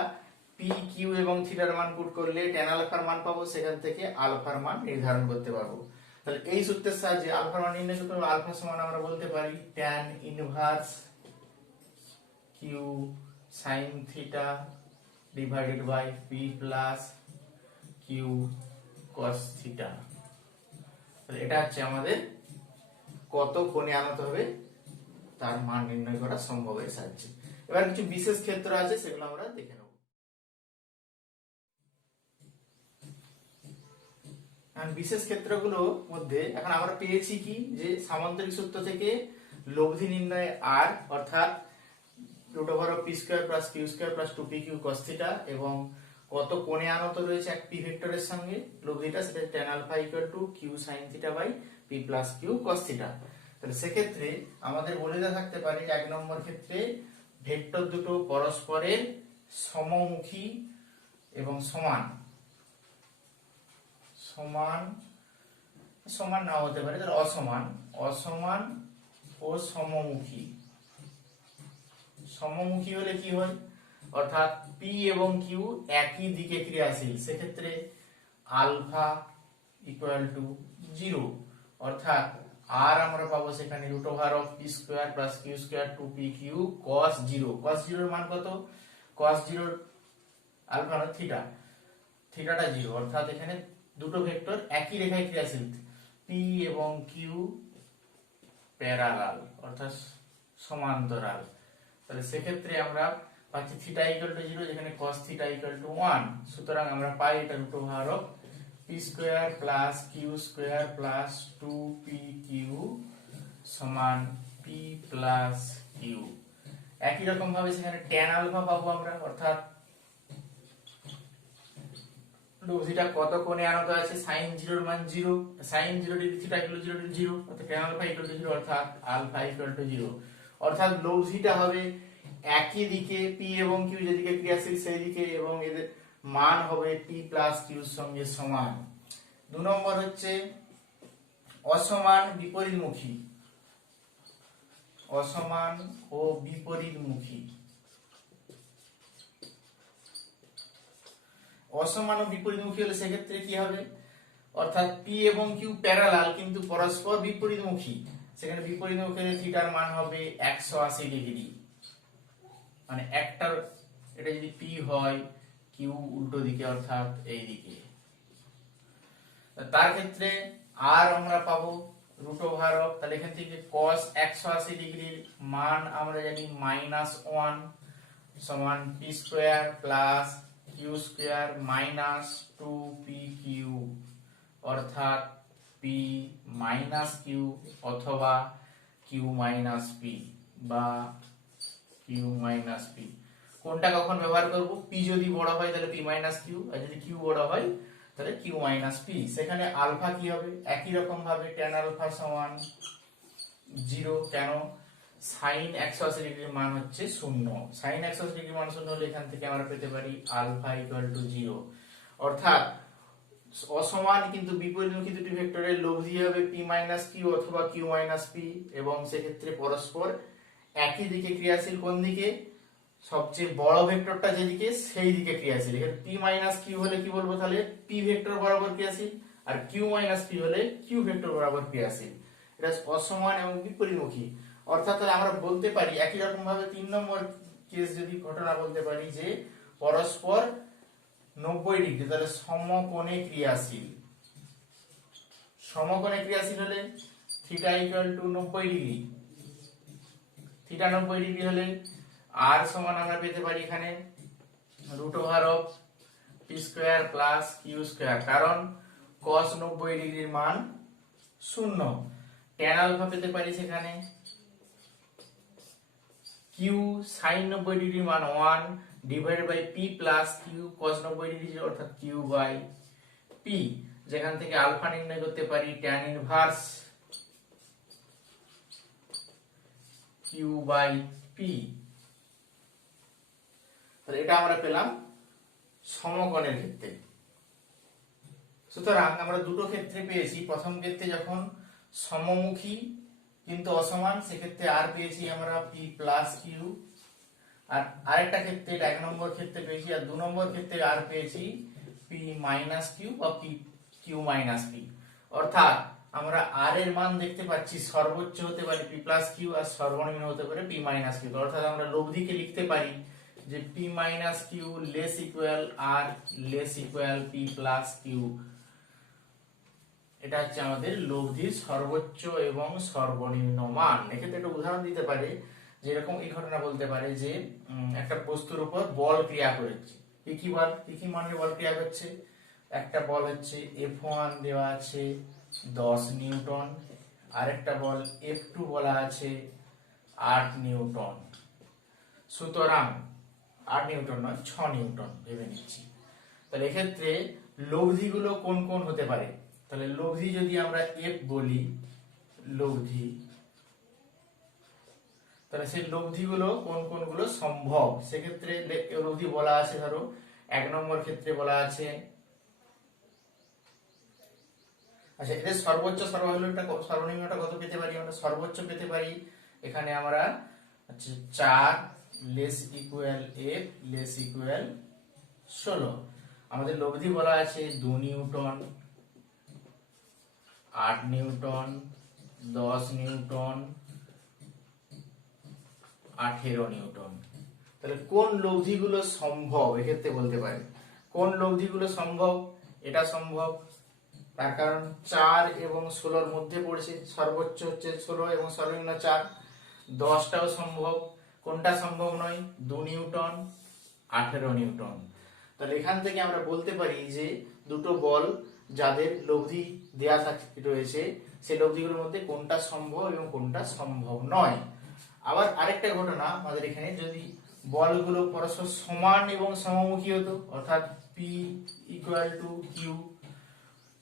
পি কিউ এবং থিটার মান পুট করলে tan আলফার মান পাবো, সেখান থেকে আলফার মান নির্ধারণ করতে পারবো। তাহলে এই সূত্রের সাহায্যে আলফার মান নির্ণয় করতে হবে। আলফা সমান আমরা বলতে পারি tan inverse Q sin theta divided by P plus Q cos theta. তাহলে এটা হচ্ছে আমাদের কত কোণে আনতে হবে তার মান নির্ণয় করা সম্ভব এর সাহায্যে। এবার কিছু বিশেষ ক্ষেত্র আছে, সেগুলো আমরা দেখে নেব। বিশেষ ক্ষেত্রগুলোর মধ্যে এখন আমরা পেয়েছি কি, যে সামান্তরিক সূত্র থেকে লব্ধি নির্ণয় আর, অর্থাৎ √p² + q² + 2pq cos θ এবং কত কোণে আনত রয়েছে এক পি ভেক্টরের সঙ্গে লব্ধিটা, সেটা tan alpha equal to Q sine theta by P plus Q cos theta. তাহলে সেক্ষেত্রে আমাদের বলে দেওয়া থাকতে পারে যে 1 নম্বর ক্ষেত্রে ভেক্টর দুটো পরস্পরের সমমুখী এবং সমান সমান সমান নাও হতে পারে, তাহলে অসমান অসমান ও সমমুখী। সমমুখী হলে কি হয়, অর্থাৎ পি এবং কিউ একই দিকে ক্রিয়াশীল, সেক্ষেত্রে আলফা ইকুয়াল টু 0, অর্থাৎ আর আমরা পাবো সেখানে root over of P square plus Q square two P Q cos 0। Cos 0 এর মান কত, কস 0 আলফা না থিটা, থিটাটা 0, অর্থাৎ এখানে দুটো ভেক্টর একই রেখায় ক্রিয়াশীল, পি এবং কিউ প্যারালাল অর্থাৎ সমান্তরাল। তাহলে সেক্ষেত্রে আমরা পাচ্ছি থিটা ইকুয়াল টু 0, যেখানে cos থিটা ইকুয়াল টু 1। সুতরাং আমরা পাই এটা root over of P square plus Q square plus 2pq সমান পি প্লাস কিউ। একই রকম ভাবে সেখানে tan আলফা পাবো আমরা, অর্থাৎ লব্ধিটা কত কোণে আনত আছে, sin 0 এর মান 0, sin 0 degree theta equal to 0 degree 0, অর্থাৎ tan আলফা ইকুয়াল টু 0, অর্থাৎ আলফা ইকুয়াল টু 0, অর্থাৎ লব্ধিটা হবে একই দিকে পি এবং কিউ যেদিকে ক্রিয়াশীল সেই দিকে, এবং এদের মান হবে পি প্লাস কিউ এর সঙ্গে সমান। 2 নম্বর হচ্ছে অসমান বিপরীতমুখী, অসমান ও বিপরীতমুখী। অসমান ও বিপরীতমুখী হলে সেক্ষেত্রে কি হবে, অর্থাৎ পি এবং কিউ প্যারালাল কিন্তু পরস্পর বিপরীতমুখী, সেখানে বিপরীতমুখী হলে থিটার মান হবে 180 ডিগ্রি, মানে একটার এটা যদি পি হয় কিউ উল্টো দিকে অর্থাৎ এই দিকে, তার ক্ষেত্রে আর আমরা পাবো রুট ওভার অফ, তাহলে এখান থেকে cos 180 ডিগ্রির মান আমরা জানি -1 সমান P square plus Q square minus 2pq, অর্থাৎ পি মাইনাস কিউ অথবা কিউ মাইনাস পি বা কিউ মাইনাস পি। কোনটা কখন ব্যবহার করব, পি যদি বড় হয় তাহলে পি মাইনাস কিউ, আর যদি কিউ বড় হয় তাহলে কিউ মাইনাস পি। সেখানে আলফা কি হবে, একই রকম ভাবে tan আলফা সমান 0, কেন, sin 180 ডিগ্রির মান হচ্ছে 0, sin 180 ডিগ্রির মান 0 হলে এখান থেকে আমরা পেতে পারি আলফা ইকুয়াল টু 0, অর্থাৎ অসমান কিন্তু বিপরীতমুখী দুটি ভেক্টরের লব্ধি হবে পি মাইনাস কিউ অথবা কিউ মাইনাস পি, এবং সেক্ষেত্রে পরস্পর একই দিকে ক্রিয়াশীল, কোন দিকে, সবচেয়ে বড় ভেক্টরটা যেদিকে সেই দিকে ক্রিয়াশীল। এখানে পি মাইনাস কিউ হলে কি বলবো, তাহলে পি ভেক্টর বরাবর ক্রিয়াশীল, আর কিউ মাইনাস পি হলে কিউ ভেক্টর বরাবর ক্রিয়াশীল। এটা অসমান এবং বিপরীতমুখী, অর্থাৎ আমরা বলতে পারি একই রকম ভাবে 3 নম্বর কেস যদি ঘটনা বলতে পারি যে পরস্পর 90 ডিগ্রি, তাহলে সমকোণে ক্রিয়াশীল। সমকোণে ক্রিয়াশীল হলে theta equal to 90 degree, theta 90 degree হলে আর সমান আমরা পেতে পারি এখানে root over of P square plus Q square, কারণ cos 90 ডিগ্রির মান 0। tan আলফা পেতে পারি সেখানে q sin 90 ডিগ্রির মান 1 divided by p plus q cos 90 degree, অর্থাৎ q বাই p, যেখান থেকে আলফা নির্ণয় করতে পারি tan inverse q by p। তাহলে এটা আমরা পেলাম সমকোণের ক্ষেত্রে। সুতরাং আমরা দুটো ক্ষেত্রে পেয়েছি, প্রথম ক্ষেত্রে যখন সমমুখী কিন্তু অসমান সেক্ষেত্রে আর পেয়েছি আমরা পি প্লাস কিউ, আর আরেকটা ক্ষেত্রে এটা 1 নম্বর ক্ষেত্রে পেয়েছি, আর 2 নম্বর ক্ষেত্রে আর পেয়েছি পি মাইনাস কিউ বা পি কিউ মাইনাস পি, অর্থাৎ আমরা আর এর মান দেখতে পাচ্ছি সর্বোচ্চ হতে পারে পি প্লাস কিউ আর সর্বনিম্ন হতে পারে পি মাইনাস কিউ, অর্থাৎ আমরা লব্ধিকে লিখতে পারি যে P minus Q less equal R less equal P plus Q. এটা হচ্ছে আমাদের লব্ধির সর্বোচ্চ এবং সর্বনিম্ন মান। এক্ষেত্রে একটা উদাহরণ দিতে পারে, যেরকম এই ঘটনা বলতে পারে যে একটা বস্তুর উপর বল ক্রিয়া করেছে, কি বল, কি মানের বল ক্রিয়া করছে, একটা বল হচ্ছে F1 দেওয়া আছে 10 নিউটন, আরেকটা বল F2 বলা আছে 8 নিউটন। সুতরাং 8 নিউটন নয় 6 নিউটন ভেবে নিচ্ছি। তাহলে এক্ষেত্রে লব্ধিগুলো কোন কোন হতে পারে? তাহলে লব্ধি যদি আমরা এফ বলি, লব্ধি, তাহলে সেই লব্ধিগুলো কোন কোনগুলো সম্ভব, সেক্ষেত্রে লব্ধি বলা আছে। ধরো 1 নম্বর ক্ষেত্রে বলা আছে, আচ্ছা এদের সর্বোচ্চ সর্বনিম্নটা কত পেতে পারি আমরা? সর্বোচ্চ পেতে পারি এখানে আমরা 4 less equal F less equal 16। আমাদের লব্ধি বলা আছে 2 নিউটন, 8 নিউটন, 10 নিউটন, 18 নিউটন। তাহলে কোন লব্ধিগুলো সম্ভব এক্ষেত্রে বলতে পারি? কোন লব্ধিগুলো সম্ভব? এটা সম্ভব, তার কারণ 4 এবং 16 মধ্যে পড়ছে, সর্বোচ্চ হচ্ছে 16 এবং সর্বনিম্ন 4। 10টাও সম্ভব, কোনটা সম্ভব নয়? 2 নিউটন, 18 নিউটন। তাহলে এখান থেকে আমরা বলতে পারি যে দুটো বল যাদের লব্ধি দেয়া রয়েছে, সেই লব্ধিগুলোর মধ্যে কোনটা সম্ভব এবং কোনটা সম্ভব নয়। আবার আরেকটা ঘটনা আমাদের এখানে, যদি বলগুলো পরস্পর সমান এবং সমমুখী হতো, অর্থাৎ পি ইকুয়াল টু কিউ,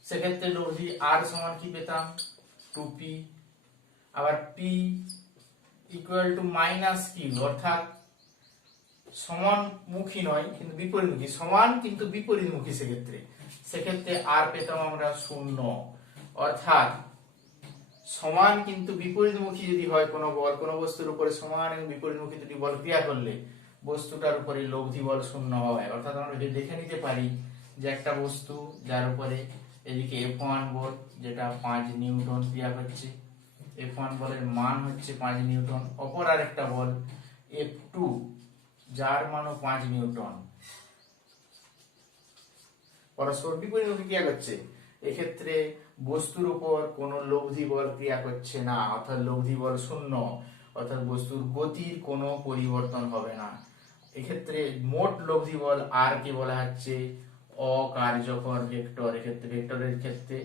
সেক্ষেত্রে লব্ধি আর সমান কি পেতাম? 2p। আবার p equal to minus Q, অর্থাৎ সমানমুখী নয় কিন্তু বিপরীতমুখী, সমান কিন্তু বিপরীতমুখী, সেক্ষেত্রে আর পেতাম আমরা 0। অর্থাৎ সমান কিন্তু বিপরীতমুখী যদি হয় কোনো বল, কোনো বস্তুর উপরে সমান এবং বিপরীতমুখী দুটি বল ক্রিয়া করলে বস্তুটার উপরে লব্ধি বল 0 হয়। অর্থাৎ আমরা দেখে নিতে পারি যে একটা বস্তু যার উপরে এদিকে F1 বল, যেটা 5 নিউটন ক্রিয়া করছে, F1 বলের মান হচ্ছে 5 নিউটন, অপর আরেকটা বল F2 যার মানও 5 নিউটন, পরস্পর বিপরীতমুখী ক্রিয়া করছে। এক্ষেত্রে বস্তুর উপর কোনো লব্ধি বল ক্রিয়া করছে না, অর্থাৎ লব্ধি বল 0, অর্থাৎ বস্তুর গতির কোনো পরিবর্তন হবে না। এক্ষেত্রে মোট লব্ধি বল আর কে বলা হচ্ছে অকার্যকর ভেক্টর, এক্ষেত্রে ভেক্টরের ক্ষেত্রে,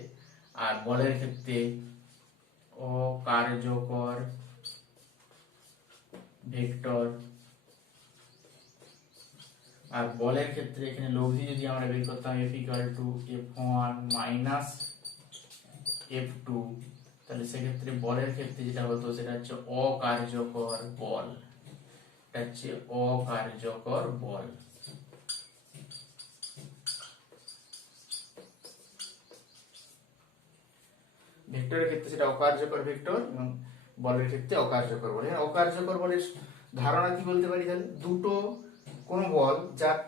আর বলের ক্ষেত্রে অকার্যকর ভেক্টর। আর বলের ক্ষেত্রে এখানে লব্ধি যদি আমরা বের করতাম F equal to F1 minus F2, তাহলে সেক্ষেত্রে বলের ক্ষেত্রে যেটা হতো সেটা হচ্ছে অকার্যকর বল, এটা হচ্ছে অকার্যকর বল। ভেক্টরের ক্ষেত্রে সেটা অকার্যকর ভেক্টর এবং বলের ক্ষেত্রে অকার্যকর বল। অকার্যকর বলের ধারণা কি বলতে পারি? তাহলে দুটো কোন বল যার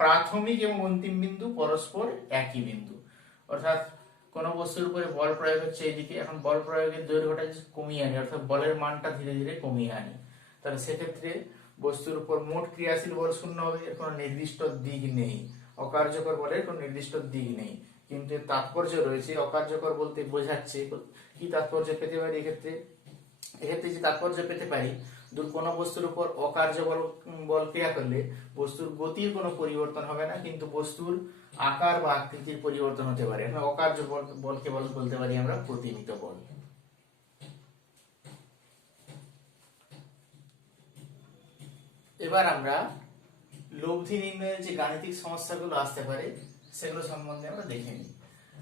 প্রাথমিক এবং অন্তিম বিন্দু পরস্পর একই বিন্দু, অর্থাৎ কোন বস্তুর উপরে বল প্রয়োগ হচ্ছে এইদিকে, এখন বল প্রয়োগের দৈর্ঘ্যটা কমিয়ে আনি, অর্থাৎ বলের মানটা ধীরে ধীরে কমিয়ে আনি, তাহলে সেক্ষেত্রে বস্তুর উপর মোট ক্রিয়াশীল বল 0 হবে, এর কোনো নির্দিষ্ট দিক নেই। অকার্যকর বলের কোনো নির্দিষ্ট দিক নেই, কিন্তু এর তাৎপর্য রয়েছে। অকার্যকর বলতে বোঝাচ্ছে কি তাৎপর্য পেতে পারি এক্ষেত্রে? এক্ষেত্রে যে তাৎপর্য পেতে পারি, কোনো বস্তুর উপর অকার্যকর বল ক্রিয়া করলে বস্তুর গতির কোনো পরিবর্তন হবে না, কিন্তু বস্তুর আকার বা আকৃতির পরিবর্তন হতে পারে। অকার্য বলকে বলতে পারি আমরা প্রতিমিত বল। এবার আমরা লব্ধি নির্ণয়ের যে গাণিতিক সমস্যাগুলো আসতে পারে সেগুলো সম্বন্ধে আমরা দেখে নিই।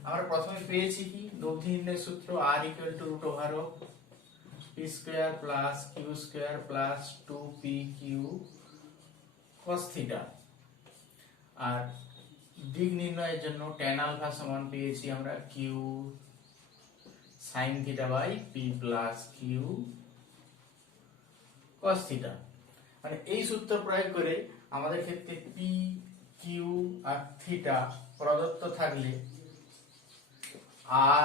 আমরা প্রথমে পেয়েছি কি লব্ধি নির্ণয়ের সূত্র, r equal to root over of p square plus q square plus 2pq cos theta. আর দিক নির্ণয়ের জন্য tan আলফা সমান পেয়েছি আমরা q sin theta by p plus q cos theta. মানে এই সূত্র প্রয়োগ করে আমাদের ক্ষেত্রে p q আর থিটা প্রদত্ত থাকলে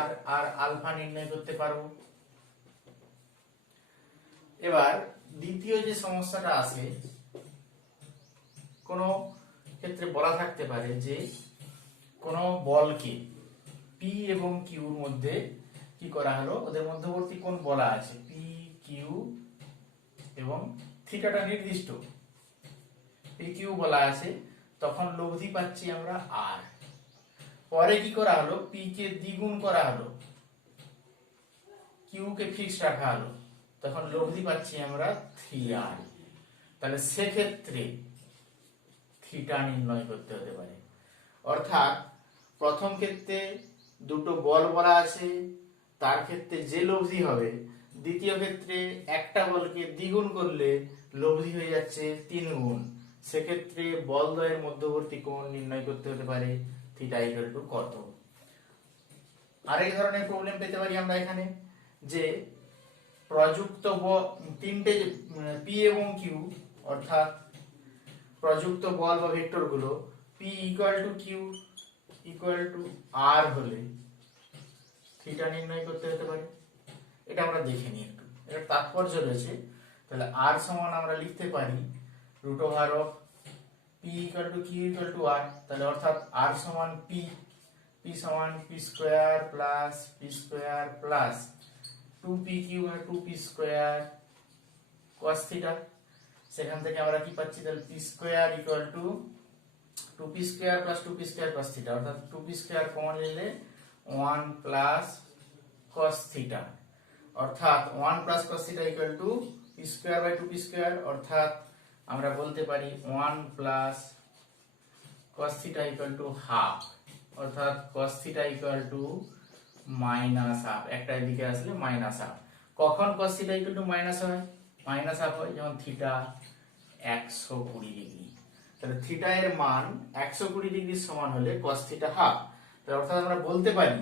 r আর আলফা নির্ণয় করতে পারবো। এবার দ্বিতীয় যে সমস্যাটা আছে, কোন ক্ষেত্রে বলা থাকতে পারে যে কোন বলকে p এবং q এর মধ্যে কি করা হলো, ওদের মধ্যবর্তী কোণ বলা আছে p q এবং থিটাটা নির্দিষ্ট, p q বলা আছে, তখন লব্ধি পাচ্ছি আমরা r। পরে কি করা হলো, p কে দ্বিগুণ করা হলো, q কে ফিক্স রাখা হলো, তখন লব্ধি পাচ্ছি আমরা 3r। তাহলে সেক্ষেত্রে থিটা নির্ণয় করতে হতে পারে। অর্থাৎ প্রথম ক্ষেত্রে দুটো বল বলা আছে, তার ক্ষেত্রে যে লব্ধি হবে, দ্বিতীয় ক্ষেত্রে একটা বলকে দ্বিগুণ করলে লব্ধি হয়ে যাচ্ছে 3 গুণ। সেক্ষেত্রে বলদ্বয়ের মধ্যবর্তী কোণ নির্ণয় করতে হতে পারে থিটা ইকুয়াল টু কত। আরেক ধরনের প্রবলেম পেতে পারি আমরা এখানে, যে প্রযুক্ত তিনটে পি এবং কিউ, অর্থাৎ প্রযুক্ত বল বা ভেক্টর গুলো P equal to Q equal to R হলে থিটা নির্ণয় করতে হতে পারে। এটা আমরা দেখে নিই একটু, এর তাৎপর্য রয়েছে। তাহলে আর সমান আমরা লিখতে পারি root over of P equal to Q equal to R. তাহলে অর্থাৎ আর সমান পি, পি সমান P square plus P square plus 2p Q মানে 2p স্কোয়ার cos থিটা। সেখান থেকে আমরা কি পাচ্ছি, তাহলে p square equal to 2p square plus 2p square cos theta, অর্থাৎ 2p স্কোয়ার কমন নিলে 1 প্লাস cos থিটা, অর্থাৎ 1 plus cos theta equal to p square by 2p square, অর্থাৎ আমরা বলতে পারি 1 plus cos theta equal to half, অর্থাৎ cos theta equal to minus half. একটা এদিকে আসলে মাইনাস হাফ। কখন cos theta equal to minus হয়, মাইনাস হাফ হয় যখন থিটা 120 ডিগ্রি। তাহলে থিটা এর মান 120 ডিগ্রির সমান হলে cos থিটা হাফ। তাহলে অর্থাৎ আমরা বলতে পারি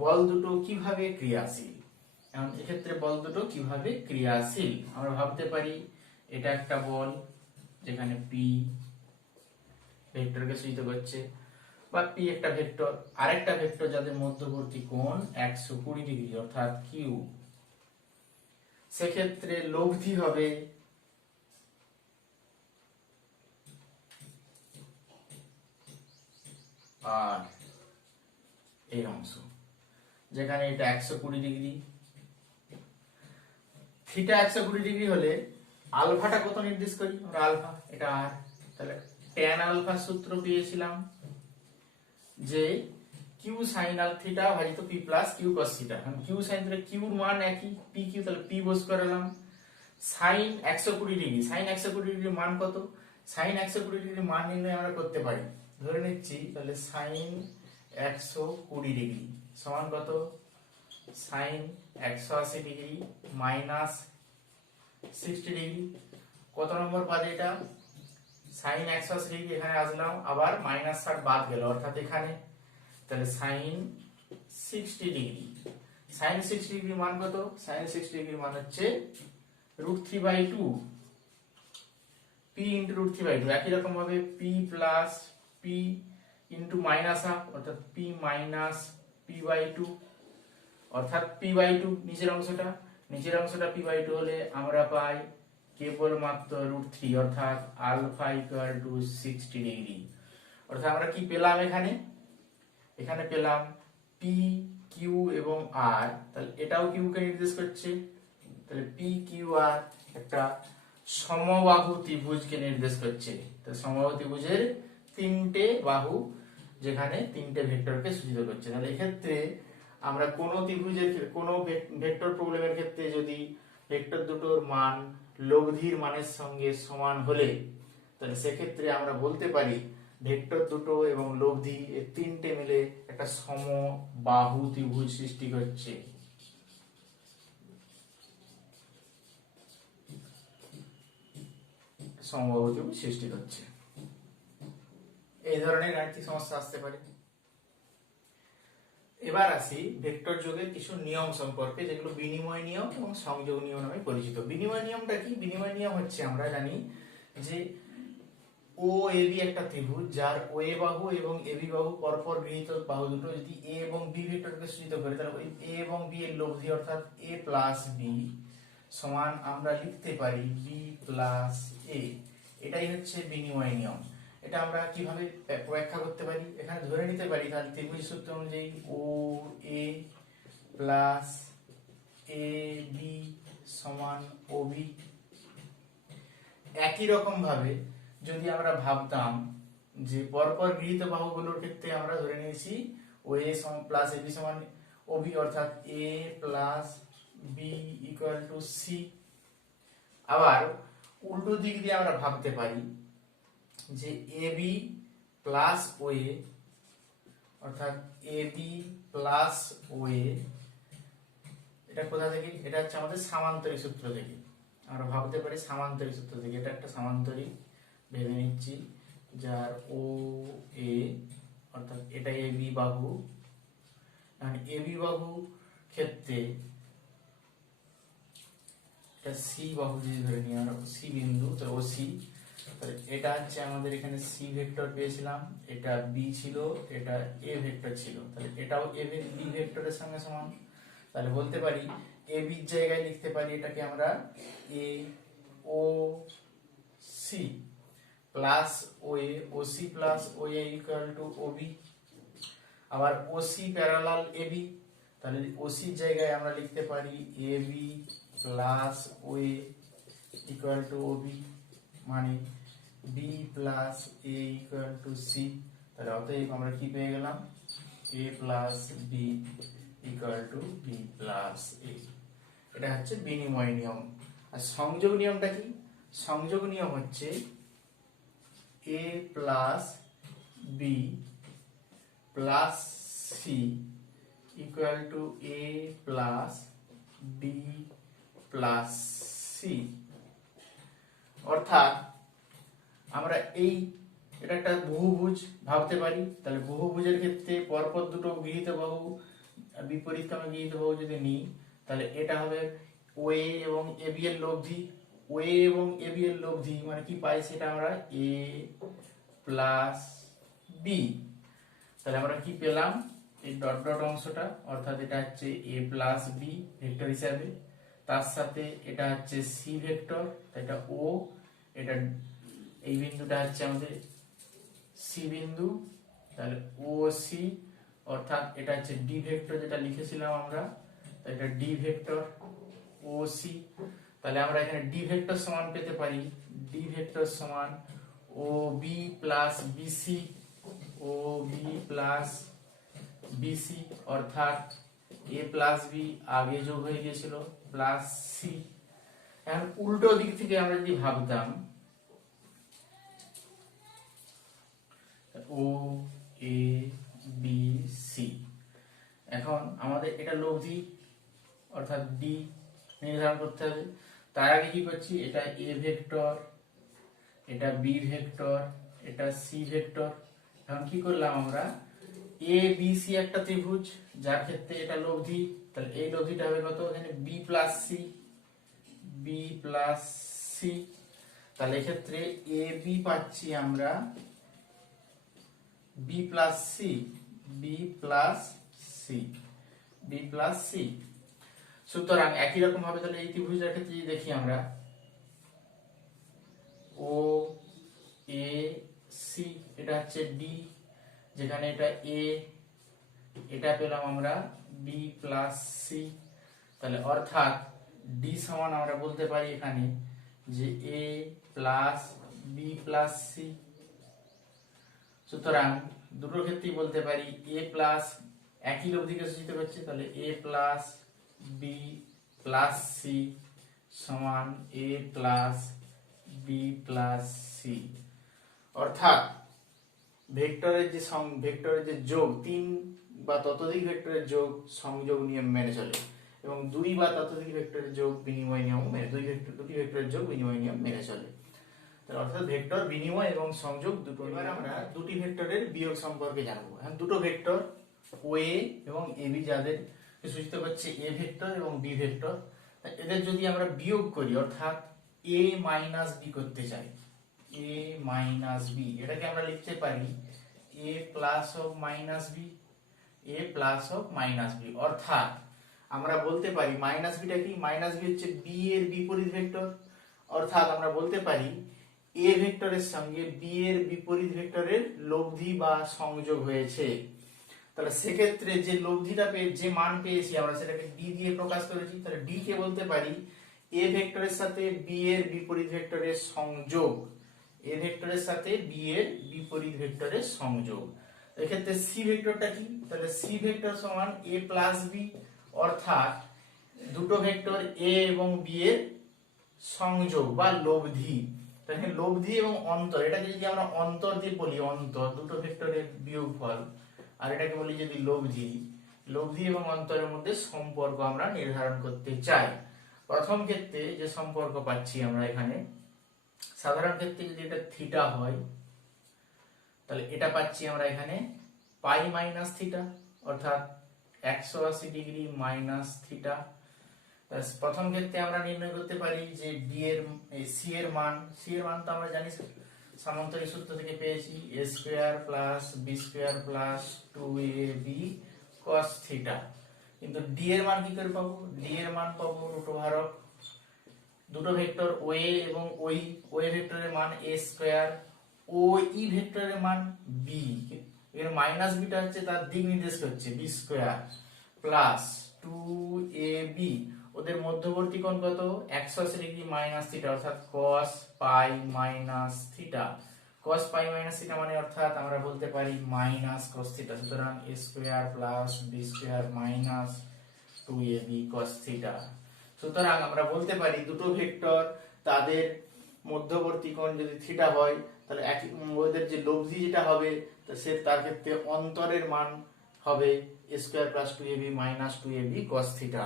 বল দুটো কিভাবে ক্রিয়াশীল। এখন এক্ষেত্রে বল দুটো কিভাবে ক্রিয়াশীল আমরা ভাবতে পারি, এটা একটা বল যেখানে পি ভেক্টরকে সূচিত করছে, বা পি একটা ভেক্টর, আরেকটা ভেক্টর যাদের মধ্যবর্তী কোণ 120 ডিগ্রি অর্থাৎ কিউ। সেক্ষেত্রে লব্ধি হবে আর এই অংশ, যেখানে এটা 120 ডিগ্রি, থিটা 120 ডিগ্রি হলে আলফাটা কত নির্দেশ করি আমরা, আলফা এটা আর। তাহলে tan আলফা সূত্র পেয়েছিলাম যে কিউ সাইন আল থিটা ভাজিত P plus Q cos theta. Q sine theta, কিউর মান একই পি কিউ, তাহলে পি বস করালাম। সাইন 120 ডিগ্রি, সাইন 120 ডিগ্রির মান কত, সাইন 120 ডিগ্রির মান নির্ণয় আমরা করতে পারি। ধরে নিচ্ছি তাহলে সাইন 120 ডিগ্রি সমান কত, সাইন 180 ডিগ্রি মাইনাস 60 ডিগ্রি। কত নম্বর পাদে এটা, সাইন 180 ডিগ্রি, এখানে আসলাম আবার মাইনাস 60 বাদ গেল, অর্থাৎ এখানে। তাহলে সাইন 60 ডিগ্রি, সাইন 60 ডিগ্রি মান কত, সাইন 60 ডিগ্রি মান হচ্ছে √3/2 p ইনটু √3/2। একই রকম ভাবে p plus p into minus half, অর্থাৎ p মাইনাস p/2, অর্থাৎ p/2 নিচের অংশটা p/2 হলে আমরা পাই কেবলমাত্র √3, অর্থাৎ আলফা ইকুয়াল টু 60 ডিগ্রি। অর্থাৎ আমরা কি পেলাম, এখানে পেলাম পি কিউ এবং আর। তাহলে এটাও কিউ কে নির্দেশ করছে, তাহলে পি কিউ আর একটা সমবাহু ত্রিভুজকে নির্দেশ করছে। তো সমবাহু ত্রিভুজের তিনটে বাহু, যেখানে তিনটে ভেক্টরকে সূচিত করছে। তাহলে এক্ষেত্রে আমরা কোন ত্রিভুজের, কোন ভেক্টর প্রবলেমের ক্ষেত্রে যদি ভেক্টর দুটোর মান লব্ধির মানের সঙ্গে সমান হলে, তাহলে সেক্ষেত্রে আমরা বলতে পারি ভেক্টর দুটো এবং লব্ধি এই তিনটে মিলে একটা সমবাহু ত্রিভুজ সৃষ্টি করছে। সমবাহু ত্রিভুজ সৃষ্টি করছে। এই ধরনের গাণিতিক সমস্যা আসতে পারে। এবার আসি ভেক্টর যোগের কিছু নিয়ম সম্পর্কে, যেগুলো বিনিময় নিয়ম এবং সংযোগ নিয়ম নামে পরিচিত। বিনিময় নিয়মটা কি, বিনিময় নিয়ম হচ্ছে আমরা জানি যে ও এ বি একটা ত্রিভুজ, যার ও এ বাহু এবং এ বি বাহু পরপর গৃহীত বাহু দুটো যদি এ এবং বি ভেক্টরকে সূচিত করে, তাহলে ওই এ এবং বি এর লব্ধি অর্থাৎ এ প্লাস বি সমান আমরা লিখতে পারি বি প্লাস এ। এটাই হচ্ছে বিনিময় নিয়ম। এটা আমরা কিভাবে ব্যাখ্যা করতে পারি, এখানে ধরে নিতে পারি তাহলে ত্রিভুজ সূত্র অনুযায়ী ও এ প্লাস এ বি সমান ও বি। একই রকম ভাবে যদি আমরা ভাবতাম যে পরপর গৃহীত বাহুগুলোর ক্ষেত্রে আমরা ধরে নিয়েছি ও এ প্লাস এ বি সমান ও বি, অর্থাৎ A plus B equal to C. আবার উল্টো দিক দিয়ে আমরা ভাবতে পারি যে এ বি প্লাস ও এ অর্থাৎ এ বি প্লাস ও এ, এটা কোথা থেকে? এটা হচ্ছে আমাদের সামান্তরিক সূত্র থেকে। আমরা ভাবতে পারি সামান্তরিক সূত্র থেকে, এটা একটা সামান্তরিক ভেবে নিচ্ছি, যার ও এ অর্থাৎ এটা এ বি বাহু। এ বি বাহু ক্ষেত্রে এটা সি বাহু যদি ধরে নিই আমরা, সি বিন্দু, তো ও সি, তাহলে এটা হচ্ছে আমাদের এখানে সি ভেক্টর পেয়েছিলাম, এটা বি ছিল, এটা এ ভেক্টর ছিল, তাহলে এটাও এ বি ভেক্টরের সঙ্গে সমান। তাহলে বলতে পারি এ বির জায়গায় লিখতে পারি এটাকে আমরা এ O C plus O A, O C plus O A equal to O B. আবার O C parallel A B, তাহলে ও সির জায়গায় আমরা লিখতে পারি A B plus O A equal to O B, মানে B plus A equal to C. তাহলে অতএব আমরা কি পেয়ে গেলাম? A plus B equal to B plus A. এটা হচ্ছে বিনিময় নিয়ম। আর সংযোগ নিয়মটা কি? সংযোগ নিয়ম হচ্ছে A plus B plus C equal to A plus B plus C. অর্থাৎ আমরা এটা একটা বহুভুজ ভাবতে পারি, তাহলে বহুভুজের ক্ষেত্রে পরপর দুটো গৃহীত বাহু বিপরীতক্রমে গৃহীত বাহু যদি নিই, তাহলে এটা হবে ও এ এবং এ বি এর লব্ধি। ও এ এবং এ বি এর লব্ধি মানে কি পাই? সেটা আমরা এ প্লাস বি। তাহলে আমরা কি পেলাম? এই ডট ডট অংশটা, অর্থাৎ এটা হচ্ছে এ প্লাস বি ভেক্টর হিসাবে, তার সাথে এটা হচ্ছে সি ভেক্টর, এটা ও, এটা এই বিন্দুটা হচ্ছে আমাদের সি বিন্দু, তাহলে ও সি, অর্থাৎ এটা হচ্ছে ডি ভেক্টর যেটা লিখেছিলাম আমরা, এটা ডি ভেক্টর ও সি। তাহলে আমরা এখানে ডি ভেক্টর সমান পেতে পারি ডি ভেক্টর সমান ও বি প্লাস বিসি, ও বি প্লাস বিসি, অর্থাৎ এ প্লাস বি আগে যোগ হয়ে গিয়েছিল প্লাস সি। এখন উল্টো দিক থেকে আমরা যদি ভাবতাম ও এ বি সি, এখন আমাদের এটা লব্ধি অর্থাৎ ডি নির্ধারণ করতে হবে। তার আগে কি করছি? এটা এ ভেক্টর, এটা বি ভেক্টর, এটা সি ভেক্টর। এখন কি করলাম আমরা? এ বি সি একটা ত্রিভুজ, যার ক্ষেত্রে এটা লব্ধি, তাহলে এই লব্ধিটা হবে কত? এখানে B plus C, B plus C. তাহলে এক্ষেত্রে এ বি পাচ্ছি আমরা B plus C, B plus C, B plus C. সুতরাং একই রকম ভাবে তাহলে এই ত্রিভুজটার ক্ষেত্রে যদি দেখি আমরা ও এ সি, এটা হচ্ছে ডি, যেখানে এটা এ, এটা পেলাম আমরা বি প্লাস সি। তাহলে অর্থাৎ ডি সমান আমরা বলতে পারি এখানে যে এ প্লাস বি প্লাস সি। সুতরাং দুটোর ক্ষেত্রেই বলতে পারি এ প্লাস, একই লব্ধিকে সূচিত করছে, তাহলে এ প্লাস বি প্লাস সি সমান এ প্লাস বি প্লাস সি। অর্থাৎ ভেক্টরের যে যোগ, তিন বা ততোধিক ভেক্টরের যোগ সংযোগ নিয়ম মেনে চলে, এবং দুই বা ততোধিক ভেক্টরের যোগ বিনিময় নিয়ম দুটি ভেক্টরের যোগ বিনিময় নিয়ম মেনে চলে। অর্থাৎ ভেক্টর বিনিময় এবং সংযোগ দুটো। এবার আমরা দুটি ভেক্টরের বিয়োগ সম্পর্কে জানবো। এখন দুটো ভেক্টর ও এ এবং এ বি, যাদের সূচিত করছে এ ভেক্টর এবং বি ভেক্টর, এদের যদি আমরা বিয়োগ করি অর্থাৎ এ মাইনাস বি করতে চাই, এ মাইনাস বি, এটাকে আমরা লিখতে পারি A plus of minus B, A plus of minus B. অর্থাৎ আমরা বলতে পারি মাইনাস বিটা কি? মাইনাস বি হচ্ছে বি এর বিপরীত ভেক্টর, অর্থাৎ আমরা বলতে পারি এ ভেক্টরের সঙ্গে বি এর বিপরীত ভেক্টরের লব্ধি বা সংযোগ হয়েছে। তাহলে সেক্ষেত্রে যে লব্ধিটা যে মান পেয়েছি আমরা সেটাকে ডি দিয়ে প্রকাশ করেছি, তাহলে ডি কে বলতে পারি এ ভেক্টরের সাথে বি এর বিপরীত ভেক্টরের সংযোগ, এ ভেক্টরের সাথে বি এর বিপরীত ভেক্টরের সংযোগ। এক্ষেত্রে সি ভেক্টরটা কি? তাহলে সি ভেক্টর সমান এ প্লাস বি, অর্থাৎ দুটো ভেক্টর এ এবং বি এর সংযোগ বা লব্ধি। তাহলে লব্ধি এবং অন্তর, এটাকে যদি আমরা অন্তর দিয়ে বলি, অন্তর দুটো ভেক্টরের বিয়োগফল, আর এটাকে বলি যদি লব্ধি। লব্ধি এবং অন্তরের মধ্যে সম্পর্ক আমরা নির্ধারণ করতে চাই। প্রথম ক্ষেত্রে যে সম্পর্ক পাচ্ছি আমরা এখানে, সাধারণ ক্ষেত্রে যদি এটা থিটা হয় তাহলে এটা পাচ্ছি আমরা এখানে পাই মাইনাস থিটা, অর্থাৎ 180 ডিগ্রি মাইনাস থিটা। প্রথম ক্ষেত্রে আমরা নির্ণয় করতে পারি যে ডি এর সি এর মান তো আমরা জানি সামান্তরিক সূত্র থেকে পেয়েছি a square plus b square plus 2ab cos theta. কিন্তু ডি এর মান কি করে পাবো? ডি এর মান পাবো রুট ওভার অফ দুটো ভেক্টর ওএ এবং ওএ ভেক্টরের মান a স্কয়ার, ওই ভেক্টরের মান b, এর মাইনাস বিটা হচ্ছে তার দিক নির্দেশ করছে b স্কয়ার প্লাস 2ab, ওদের মধ্যবর্তী কোণ কত? 180 ডিগ্রি মাইনাস থিটা, অর্থাৎ cos পাই মাইনাস থিটা। cos পাই মাইনাস থিটা মানে অর্থাৎ আমরা বলতে পারি মাইনাস cos থিটা। সুতরাং a square plus b square minus 2ab cos theta. সুতরাং আমরা বলতে পারি দুটো ভেক্টর তাদের মধ্যবর্তী কোণ যদি থিটা হয় তাহলে ওদের যে লব্ধি যেটা হবে তার ক্ষেত্রে অন্তরের মান হবে a square plus 2ab minus 2ab cos theta.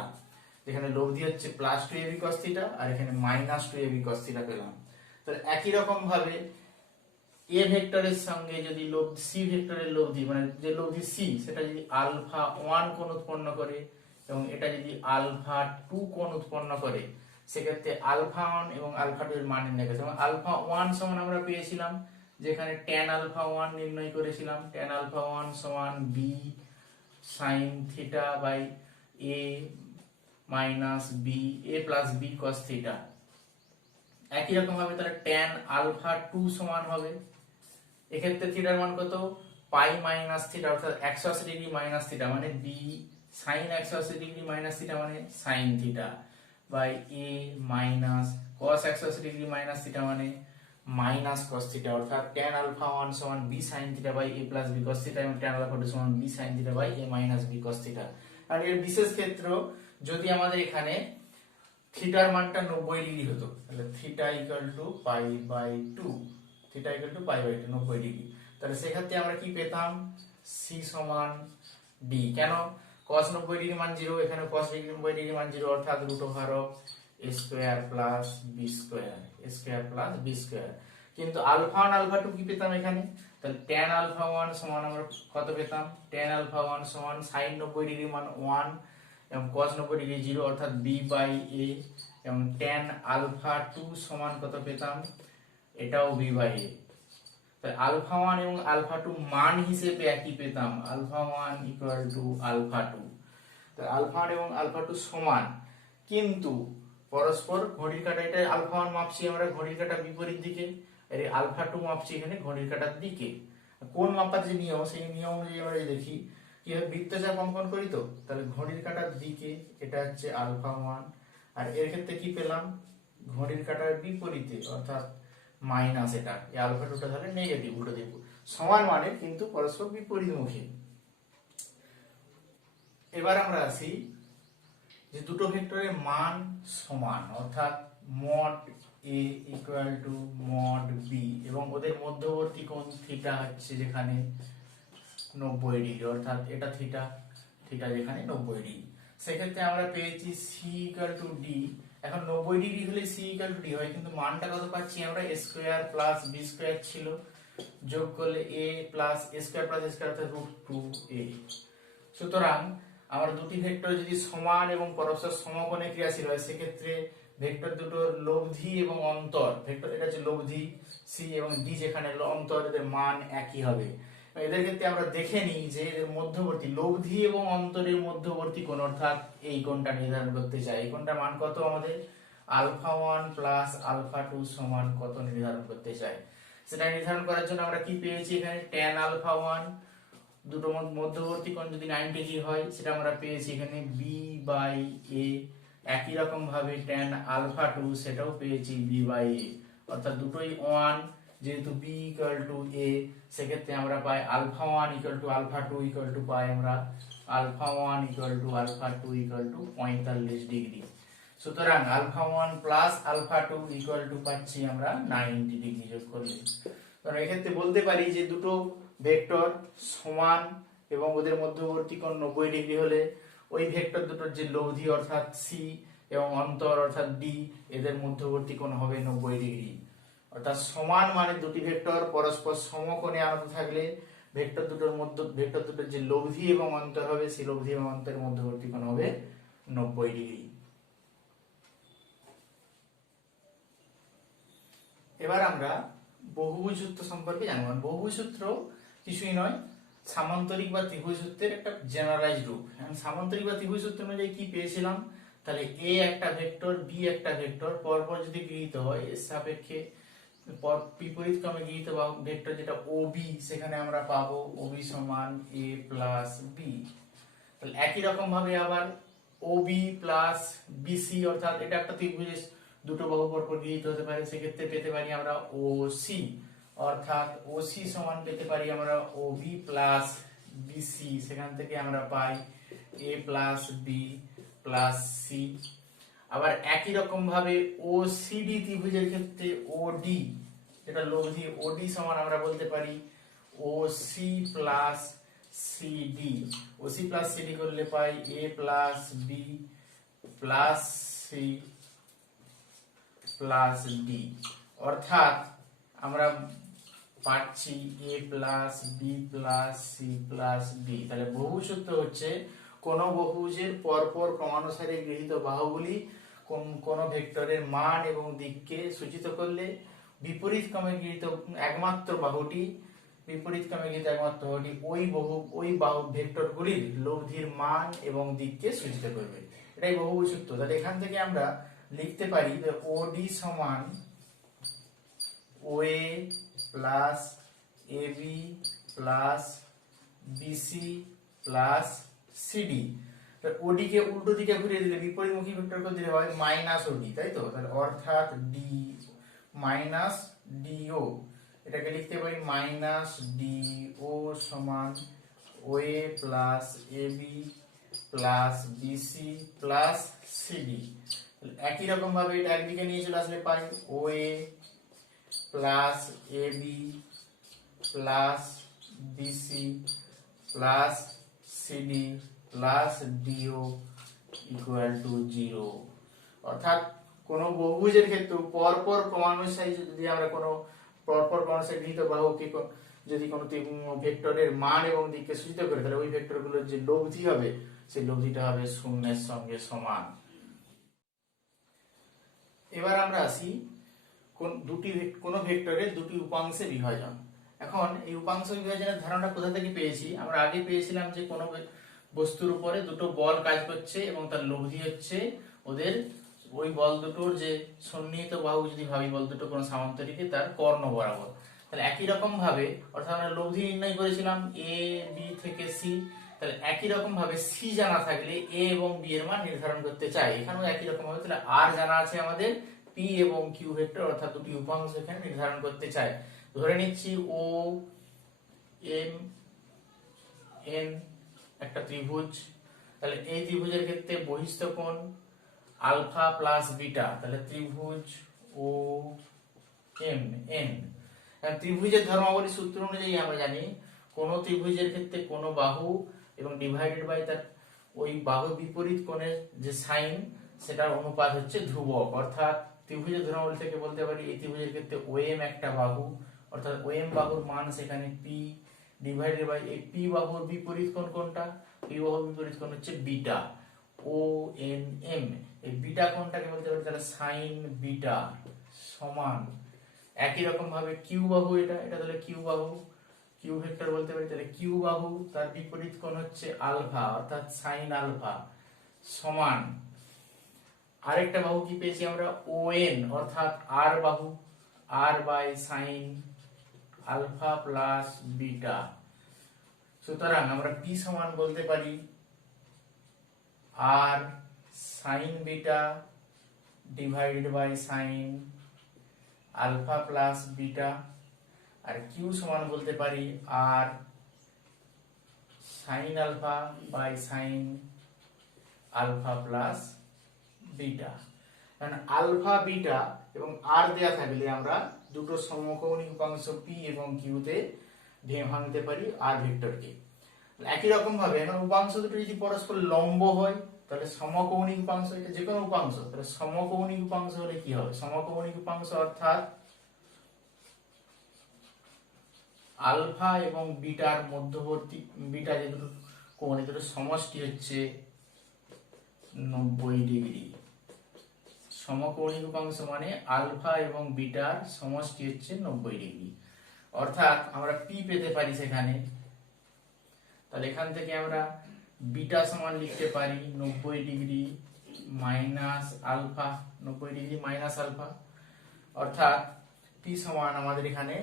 যেখানে লব্ধি হচ্ছে প্লাস 2ab cos থিটা আর এখানে মাইনাস 2ab cos থিটা পেলাম। তাহলে একই রকম ভাবে a ভেক্টরের সঙ্গে যদি সি ভেক্টরের লব্ধি মানে যে লব্ধি সি সেটা যদি আলফা 1 কোণ উৎপন্ন করে এবং এটা যদি আলফা 2 কোণ উৎপন্ন করে, সেক্ষেত্রে আলফা 1 এবং আলফা 2 এর মান নির্ণয় করতে হবে। আলফা 1 সমান আমরা পেয়েছিলাম যেখানে tan আলফা 1 নির্ণয় করেছিলাম, tan আলফা 1 সমান b sin theta by a minus b a plus b cos theta. একই রকম ভাবে তাহলে tan আলফা 2 সমান হবে, এক্ষেত্রে থিটার মান কত? পাই মাইনাস থিটা, অর্থাৎ 180 ডিগ্রি মাইনাস থিটা মানে b sin 180 degree minus theta মানে sin theta by a minus cos 180 degree minus theta মানে মাইনাস cos থিটা, অর্থাৎ tan আলফা 1 সমান b sin theta by a plus b cos theta এবং tan alpha 2 সমান b sin theta by a minus b cos theta. আর এর বিশেষ ক্ষেত্র যদি আমাদের এখানে থিটার মানটা 90 ডিগ্রি হতো তাহলে theta equal to pi by 2, theta equal to pi by 2 90 degree, তাহলে সেক্ষেত্রে আমরা কি পেতাম? c সমান d। কেন? cos 90 ডিগ্রি মান 0, এখানে cos 90 ডিগ্রি মান 0, অর্থাৎ root over of a square plus b square, a square plus b square. কিন্তু আলফা 1 আলফা 2 কি পেতাম এখানে? তাহলে tan আলফা 1 সমান আমরা কত পেতাম? tan আলফা 1 সমান sin 90 ডিগ্রি মান 1 এবং cos 90 ডিগ্রি 0, অর্থাৎ b বাই a, এবং tan আলফা 2 সমান কত পেতাম? এটাও b বাই a। তাই আলফা 1 এবং আলফা 2 মান হিসেবে একই পেতাম, আলফা 1 ইকুয়াল টু আলফা 2। তাই আলফা 1 এবং আলফা 2 সমান, কিন্তু পরস্পর ঘড়ির কাঁটা, এটা আলফা 1 মাপছি আমরা ঘড়ির কাঁটা বিপরীত দিকে, আর এই আলফা 2 মাপছি এখানে ঘড়ির কাঁটার দিকে। কোন মাপার যে নিয়ম সেই নিয়ম অনুযায়ী আমরা দেখি কিভাবে বৃত্তচাপ অঙ্কন করি। তো তাহলে ঘড়ির কাঁটার দিকে এটা হচ্ছে আলফা 1, আর এর ক্ষেত্রে কি পেলাম? ঘড়ির কাঁটার বিপরীতে অর্থাৎ মাইনাস, এটা এই আলফা 2টা তাহলে নেগেটিভ, উল্টো দেব। সমান মানে কিন্তু পরস্পর বিপরীতমুখী। এবার আমরা আসি যে দুটো ভেক্টরের মান সমান, অর্থাৎ mod a equal to mod b, এবং ওদের মধ্যবর্তী কোণ থিটা হচ্ছে যেখানে 90 ডিগ্রি, অর্থাৎ এটা থিটা, থিটা যেখানে 90 ডিগ্রি। সেক্ষেত্রে আমরা পেয়েছি c ইকুয়াল টু d। এখন 90 ডিগ্রি হলে c ইকুয়াল টু d হয়, কিন্তু মানটা কত পাচ্ছি আমরা? a square plus b square ছিল, যোগ করলে a plus a square plus a square অর্থাৎ √2a। সুতরাং আমরা দুটি ভেক্টর যদি সমান এবং পরস্পর সমকোণে ক্রিয়াশীল হয়, সেক্ষেত্রে ভেক্টর দুটোর লব্ধি এবং অন্তর, ভেক্টর এটা হচ্ছে লব্ধি c এবং d যেখানে অন্তর, এদের মান একই হবে। এদের ক্ষেত্রে আমরা দেখে নিই যে এদের মধ্যবর্তী লব্ধি এবং অন্তরের মধ্যবর্তী কোণ, অর্থাৎ এই কোণটা নির্ধারণ করতে চাই। এই কোণটার মান কত আমাদের? আলফা 1 প্লাস আলফা 2 সমান কত নির্ধারণ করতে চাই। সেটা নির্ধারণ করার জন্য আমরা কি পেয়েছি এখানে? tan আলফা 1, দুটো মধ্যবর্তী কোণ যদি 90 ডিগ্রি হয় সেটা আমরা পেয়েছি এখানে b বাই a। একই রকম ভাবে tan আলফা 2 সেটাও পেয়েছি b বাই a, অর্থাৎ দুটোই 1, যেহেতু b ইকুয়াল টু a, সেক্ষেত্রে আমরা পাই alpha 1 equal to alpha 2 equal to পাই আমরা alpha 1 equal to alpha 2 equal to 45 degree. সুতরাং alpha 1 plus alpha 2 equal to পাচ্ছি আমরা 90 ডিগ্রি যোগ করলে। কারণ এক্ষেত্রে বলতে পারি যে দুটো ভেক্টর সমান এবং ওদের মধ্যবর্তী কোণ 90 ডিগ্রি হলে ওই ভেক্টর দুটোর যে লব্ধি অর্থাৎ সি এবং অন্তর অর্থাৎ ডি এদের মধ্যবর্তী কোণ হবে 90 ডিগ্রি। অর্থাৎ সমান মানের দুটি ভেক্টর পরস্পর সমকোণে আনত থাকলে ভেক্টর দুটোর যে লব্ধি এবং অন্তর হবে সেই লব্ধি এবং অন্তরের মধ্যবর্তী কোণ হবে 90 ডিগ্রি। এবার আমরা বহুভুজ সূত্র সম্পর্কে জানব। বহুভুজ সূত্র কিছুই নয়, সামান্তরিক বা ত্রিভুজ সূত্রের একটা জেনারেলাইজড রূপ। সামান্তরিক বা ত্রিভুজ সূত্র অনুযায়ী কি পেয়েছিলাম, তাহলে এ একটা ভেক্টর বি একটা ভেক্টর পরপর যদি গৃহীত হয় এর সাপেক্ষে বিপরীত ক্রমে গৃহীত ভেক্টর যেটা ওবি, সেখানে আমরা পাবো ওবি সমান এ প্লাস বি। তাহলে একই রকম ভাবে আবার ওবি প্লাস বিসি, অর্থাৎ এটা একটা ত্রিভুজের দুটো বাহু পরপর গৃহীত হতে পারে, সেক্ষেত্রে পেতে পারি আমরা ওসি, অর্থাৎ ওসি সমান পেতে পারি আমরা ওবি প্লাস বিসি, সেখান থেকে আমরা পাই A plus B plus C. আবার একই রকম ভাবে ওসিডি ত্রিভুজের ক্ষেত্রে ওডি, যেটা লব্ধি ওডি সমান আমরা বলতে পারি OC plus CD. OC plus CD করলে পাই A plus B plus C plus D, অর্থাৎ আমরা পাচ্ছি A plus B plus C plus D. তাহলে বহুভুজ সূত্র হচ্ছে কোন বহুভুজের পরপর ক্রমানুসারে গৃহীত বাহুগুলি কোন ভেক্টরের মান এবং দিককে সূচিত করলে বিপরীত ক্রমে গৃহীত একমাত্র বাহুটি ওই বাহু ভেক্টরগুলির লব্ধির মান এবং দিককে সূচিত করবে। এটাই বহুভুজ সূত্র। তাহলে এখান থেকে আমরা লিখতে পারি যে ওডি সমান OA plus AB plus BC plus CD. OD কে উল্টো দিকে ঘুরিয়ে দিলে বিপরীতমুখী ভেক্টর করে দিলে হয় মাইনাস ওডি, তাই তো? তাহলে অর্থাৎ ডি মাইনাস ডিও, এটাকে লিখতে পারি মাইনাস ডিও সমান OA plus AB plus BC plus CD. একই রকম ভাবে এটা একদিকে নিয়ে চলে আসলে পাই OA plus AB plus BC plus CD plus DO equal to 0। অর্থাৎ কোন বহুভুজের ক্ষেত্রে পরপর ক্রমানুসারে যদি আমরা কোন পরপর ক্রমানুসারে গৃহীত বাহুকে যদি কোন ভেক্টরের মান এবং দিককে সূচিত করে, তাহলে ওই ভেক্টরগুলোর যে লব্ধি হবে সেই লব্ধিটা হবে শূন্যের সঙ্গে সমান। এবার আমরা আসি কোন ভেক্টরের দুটি উপাংশে বিভাজন। এখন এই উপাংশ বিভাজনের ধারণা কোথা থেকে পেয়েছি? আমরা আগে পেয়েছিলাম যে কোন বস্তুর উপরে দুটো বল কাজ করছে এবং তার লব্ধি হচ্ছে ওদের ওই বল দুটোর যে সন্নিহিত বাহু, যদি ভাবি বল দুটো কোন সামান্তরিকে তার কর্ণ বরাবর। তাহলে একই রকম ভাবে অর্থাৎ আমরা লব্ধি নির্ণয় করেছিলাম এ বি থেকে সি। তাহলে একই রকম ভাবে সি জানা থাকলে এ এবং বি এর মান নির্ধারণ করতে চাই। এখানেও একই রকম ভাবে তাহলে আর জানা আছে আমাদের, পি এবং কিউ ভেক্টর অর্থাৎ দুটি উপাংশ এখানে নির্ধারণ করতে চাই। ধরে নিচ্ছি ও এম এন একটা ত্রিভুজ। তাহলে এই ত্রিভুজের ক্ষেত্রে বহিস্থ কোণ আলফা প্লাস বিটা। তাহলে ত্রিভুজ ও এম এন। ত্রিভুজের ধর্মাবলী সূত্র অনুযায়ী আমরা জানি কোন ত্রিভুজের ক্ষেত্রে কোন বাহু এবং ডিভাইডেড বাই তার ওই বাহু বিপরীত কোণের যে সাইন সেটার অনুপাত হচ্ছে ধ্রুবক। অর্থাৎ ত্রিভুজের ধর্মাবলী থেকে বলতে পারি এই ত্রিভুজের ক্ষেত্রে ওএম একটা বাহু, অর্থাৎ ওএম বাহুর মান সেখানে পি ডিভাইডেড বাই এই পি বাহুর বিপরীত কোণ কোনটা? পি বাহুর বিপরীত কোণ হচ্ছে বিটা, ও এন এম। এই বিটা কোণটাকে বলতে পারি তাহলে সাইন বিটা সমান একই রকম ভাবে কিউ বাহু, এটা তাহলে কিউ বাহু, কিউ ভেক্টর বলতে পারি তাহলে কিউ বাহু তার বিপরীত কোণ হচ্ছে আলফা অর্থাৎ সাইন আলফা সমান আরেকটা বাহু কি পেয়েছি আমরা ওএন অর্থাৎ আর বাহু, R by sine alpha plus beta. সুতরাং আমরা পি সমান বলতে পারি R sine beta divided by sine alpha plus beta, আর কিউ সমান বলতে পারি R sine alpha by sine alpha plus beta. কারণ আলফা বিটা এবং আর দেয়া থাকলে আমরা দুটো সমকৌণিক উপাংশ পি এবং কিউতে ভাঙতে পারি আর ভেক্টরকে। একই রকম ভাবে এখন উপাংশ দুটো যদি পরস্পর লম্ব হয় তাহলে সমকৌণিক উপাংশ, এটা যে কোনো উপাংশ, তাহলে সমকৌণিক উপাংশ হলে কি হবে? সমকৌণিক উপাংশ অর্থাৎ আলফা এবং বিটার মধ্যবর্তী, বিটা যে দুটো কোণ এই দুটো সমষ্টি হচ্ছে 90 ডিগ্রি। সমকৌণিক উপাংশ মানে আলফা এবং বিটার সমষ্টি হচ্ছে 90 ডিগ্রি। অর্থাৎ আমরা পি পেতে পারি সেখানে, তাহলে এখান থেকে আমরা বিটা সমান লিখতে পারি 90 degree minus alpha, 90 degree minus alpha, অর্থাৎ পি সমান আমাদের এখানে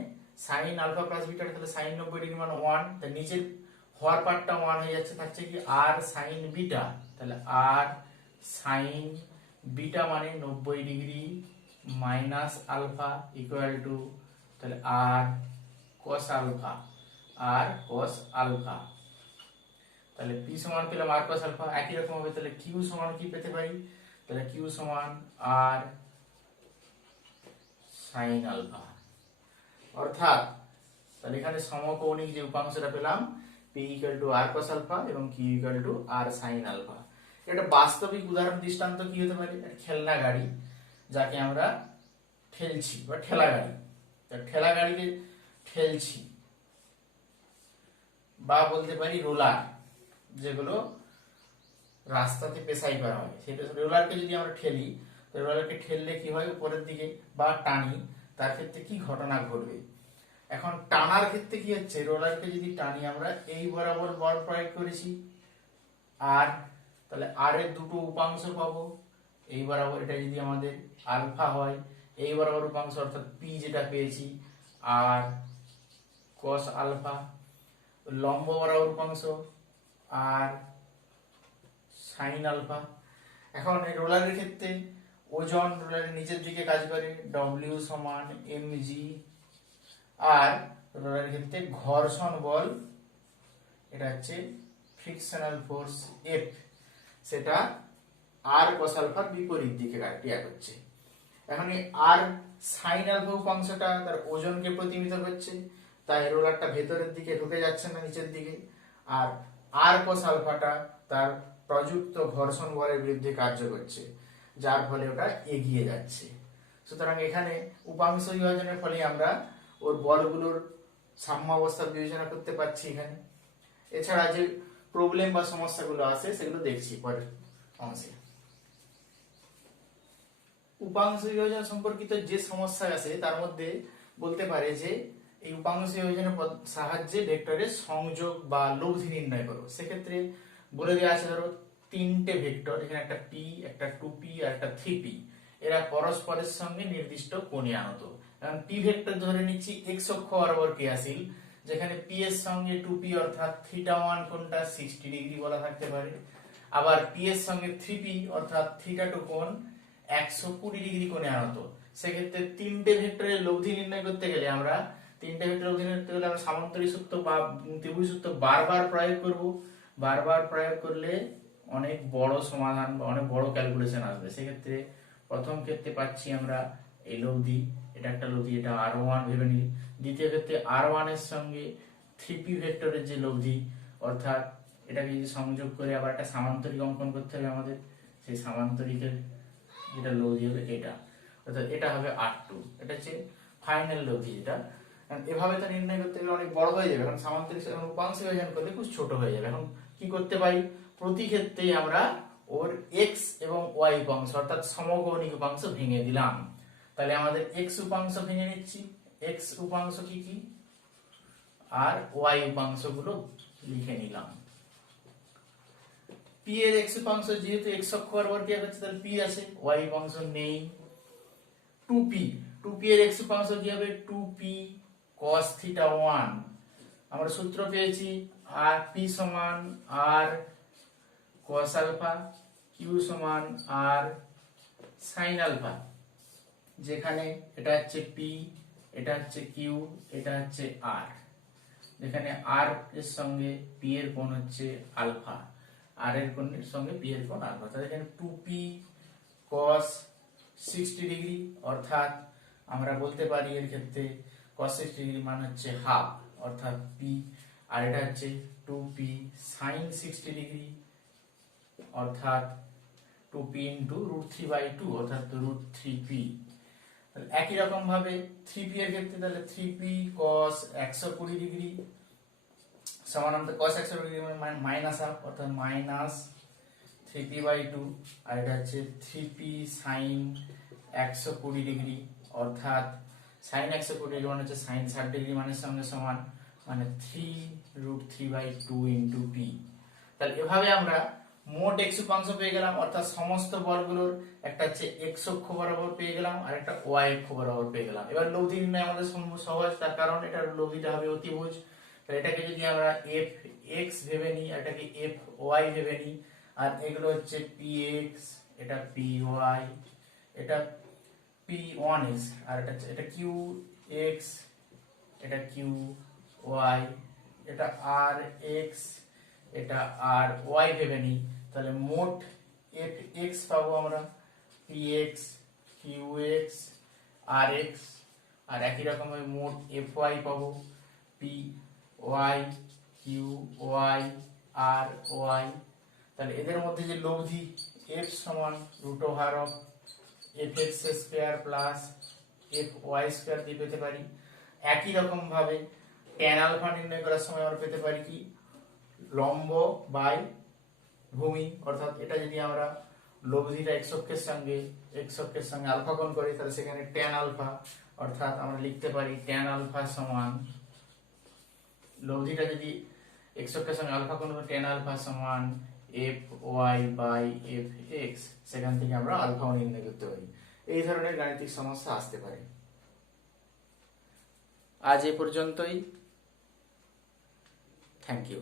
সাইন আলফা প্লাস বিটা, তাহলে সাইন 90 ডিগ্রি মানে 1, তাহলে নিচের হওয়ার পার্টটা 1 হয়ে যাচ্ছে, থাকছে কি আর সাইন বিটা, তাহলে আর সাইন বিটা মানে 90 degree minus alpha equal to তাহলে আর cos আলফা, আর cos আলফা, তাহলে পি সমান পেলাম আর cos আলফা। একই রকম হবে তাহলে কিউ সমান কি পেতে পারি? তাহলে কিউ সমান আর সাইন আলফা, অর্থাৎ তাহলে এখানে সমকৌণিক যে উপাংশটা পেলাম P equal to R cos alpha এবং Q equal to R sine alpha. এটা বাস্তবিক উদাহরণ দৃষ্টান্ত কি হতে পারে? খেলনা গাড়ি, যাকে আমরা ঠেলছি বা ঠেলা গাড়ি, ঠেলা গাড়িকে ঠেলছি, বা বলতে পারি রোলার, যেগুলো রাস্তাতে পেশাই করা হয়, সেটা রোলারকে যদি আমরা ঠেলি, তো রোলারকে ঠেললে কি হয় উপরের দিকে বা টানি, তার ক্ষেত্রে কি ঘটনা ঘটবে? এখন টানার ক্ষেত্রে কি হচ্ছে, রোলারকে যদি টানি আমরা এই বরাবর বল প্রয়োগ করেছি আর, তাহলে আর এর দুটো উপাংশ পাবো, এই বরাবর এটা যদি আমাদের আলফা হয়, এই বরাবর উপাংশ অর্থাৎ পি যেটা পেয়েছি আর cos আলফা, লম্ব বরাবর উপাংশ আর সাইন আলফা। এখন এই রোলারের ক্ষেত্রে ওজন রোলারের নিচের দিকে কাজ করে, ডব্লিউ সমান mg, আর রোলারের ক্ষেত্রে ঘর্ষণ বল এটা হচ্ছে ফ্রিকশনাল ফোর্স F, সেটা আর cos আলফার বিপরীত দিকে ক্রিয়া করছে। এখন এই আর সাইন আলফা উপাংশটা তার ওজনকে প্রতিনিধিত্ব করছে, তাই রোলারটা ভেতরের দিকে ঢুকে যাচ্ছে না নিচের দিকে, আর আর cos আলফাটা তার প্রযুক্ত ঘর্ষণ বলের বিরুদ্ধে কার্য করছে, যার ফলে ওটা এগিয়ে যাচ্ছে। সুতরাং এখানে উপাংশ বিভাজনের ফলে আমরা ওর বলগুলোর সাম্যাবস্থা বিবেচনা করতে পারছি এখানে। এছাড়া যে প্রবলেম বা সমস্যাগুলো আছে সেগুলো দেখছি পরের অংশে। উপাংশ বিভাজন সম্পর্কিত যে সমস্যা আছে তার মধ্যে বলতে পারে যে এই উপাংশ বিভাজনের সাহায্যে ভেক্টরের সংযোগ বা লব্ধি নির্ণয় করো। সেক্ষেত্রে বলে দেওয়া আছে ধরো তিনটে ভেক্টর, এখানে একটা পি, একটা 2p আর একটা 3p, এরা পরস্পরের সঙ্গে নির্দিষ্ট কোণে আনত। এখন পি ভেক্টর ধরে নিচ্ছি x অক্ষ বরাবর ক্রিয়াশীল, যেখানে p এর সঙ্গে 2p অর্থাৎ θ1 কোণটা 60 ডিগ্রি বলা থাকতে পারে, আবার p এর সঙ্গে 3p অর্থাৎ θ2 কোণ 120 ডিগ্রি কোণে আনত। সেক্ষেত্রে তিনটে ভেক্টরের লব্ধি নির্ণয় করতে গেলে আমরা সামান্তরিক সূত্র বা ত্রিভুজ সূত্র বারবার প্রয়োগ করব। বারবার প্রয়োগ করলে অনেক বড় সমাধান বা অনেক বড় ক্যালকুলেশন আসবে। সেক্ষেত্রে প্রথম ক্ষেত্রে পাচ্ছি আমরা এই লব্ধি, এটা একটা লব্ধি, এটা r1 ভেবে নিই। দ্বিতীয় ক্ষেত্রে r1 এর সঙ্গে 3p ভেক্টরের যে লব্ধি, অর্থাৎ এটাকে যদি সংযোগ করে আবার একটা সামান্তরিক অঙ্কন করতে হবে আমাদের, সেই সামান্তরিকের যেটা লব্ধি হবে এটা, অর্থাৎ এটা হবে r2, এটা হচ্ছে ফাইনাল লব্ধি। যেটা এভাবে তো নির্ণয় করতে গেলে অনেক বড় হয়ে যাবে, কারণ সামান্তরিক উপাংশ বিভাজন করলে খুব ছোট হয়ে যাবে। এখন কি করতে পারি, প্রতি ক্ষেত্রেই আমরা ওর x এবং y উপাংশ অর্থাৎ সমকৌণিক উপাংশ ভেঙে দিলাম। তাহলে আমাদের x উপাংশ ভেঙে নিচ্ছি, x উপাংশ কি কি আর y উপাংশগুলো লিখে নিলাম। p এর x উপাংশ যেহেতু x অক্ষ বরাবর ক্রিয়া করছে তাহলে p আছে, y উপাংশ নেই। 2p এর x উপাংশ কি হবে? 2p cos θ1, আমরা সূত্র পেয়েছি আর p সমান r cos আলফা, q সমান r sin আলফা, যেখানে এটা হচ্ছে p, এটা হচ্ছে q, এটা হচ্ছে r, যেখানে r এর সঙ্গে p এর কোণ হচ্ছে আলফা, r এর কোণের সঙ্গে p এর কোণ আলফা, তাহলে এখানে 2p cos 60 ডিগ্রি, অর্থাৎ আমরা বলতে পারি এর ক্ষেত্রে cos 60 ডিগ্রি মান হচ্ছে হাফ, অর্থাৎ p আর এটা হচ্ছে 2p sin 60 ডিগ্রি অর্থাৎ 2p ইন্টু √3/2 অর্থাৎ √3p। একই রকম ভাবে 3p এর ক্ষেত্রে তাহলে 3p cos 120 ডিগ্রি সমান আমাদের cos 120 ডিগ্রি মানে মাইনাস হাফ অর্থাৎ মাইনাস 3p/2 আর এটা হচ্ছে 3p sin 120 ডিগ্রি অর্থাৎ sin 120 ডিগ্রি মানে হচ্ছে sin 60 ডিগ্রি মানের সঙ্গে সমান মানে 3√3/2 ইন্টু p। তাহলে এভাবে আমরা মোট x উপাংশ পেয়ে গেলাম অর্থাৎ সমস্ত বলগুলোর একটা হচ্ছে x অক্ষ বরাবর পেয়ে গেলাম আর একটা y অক্ষ বরাবর পেয়ে গেলাম। এবার লব্ধি নির্ণয় আমাদের সহজ, তার কারণ এটার লব্ধিটা হবে অতিভুজ। তাহলে এটাকে যদি আমরা f(x) ভেবে নিই আর এটাকে f(y) ভেবে নিই আর এগুলো হচ্ছে px, এটা py, এটা p1x আর এটা qx, এটা qy, এটা rx, এটা ry ভেবে নিই তাহলে মোট fx পাবো আমরা px, qx, rx আর একই রকম ভাবে মোট fy পাবো py, qy, ry। তাহলে এদের মধ্যে যে লব্ধি f সমান √fx² প্লাস fy² দিয়ে পেতে পারি। একই রকম ভাবে tan আলফা নির্ণয় করার সময় আমরা পেতে পারি কি লম্ব বাই ভূমি অর্থাৎ এটা যদি আমরা লব্ধিটা x অক্ষের সঙ্গে আলফা কোণ করি তাহলে সেখানে tan আলফা অর্থাৎ আমরা লিখতে পারি tan আলফা সমান লব্ধিটা যদি x অক্ষের সঙ্গে আলফা কোণ করি tan আলফা সমান fy/fx। সেখান থেকে আমরা আলফাও নির্ণয় করতে পারি। এই ধরনের গাণিতিক সমস্যা আসতে পারে। আজ এ পর্যন্তই। Thank you.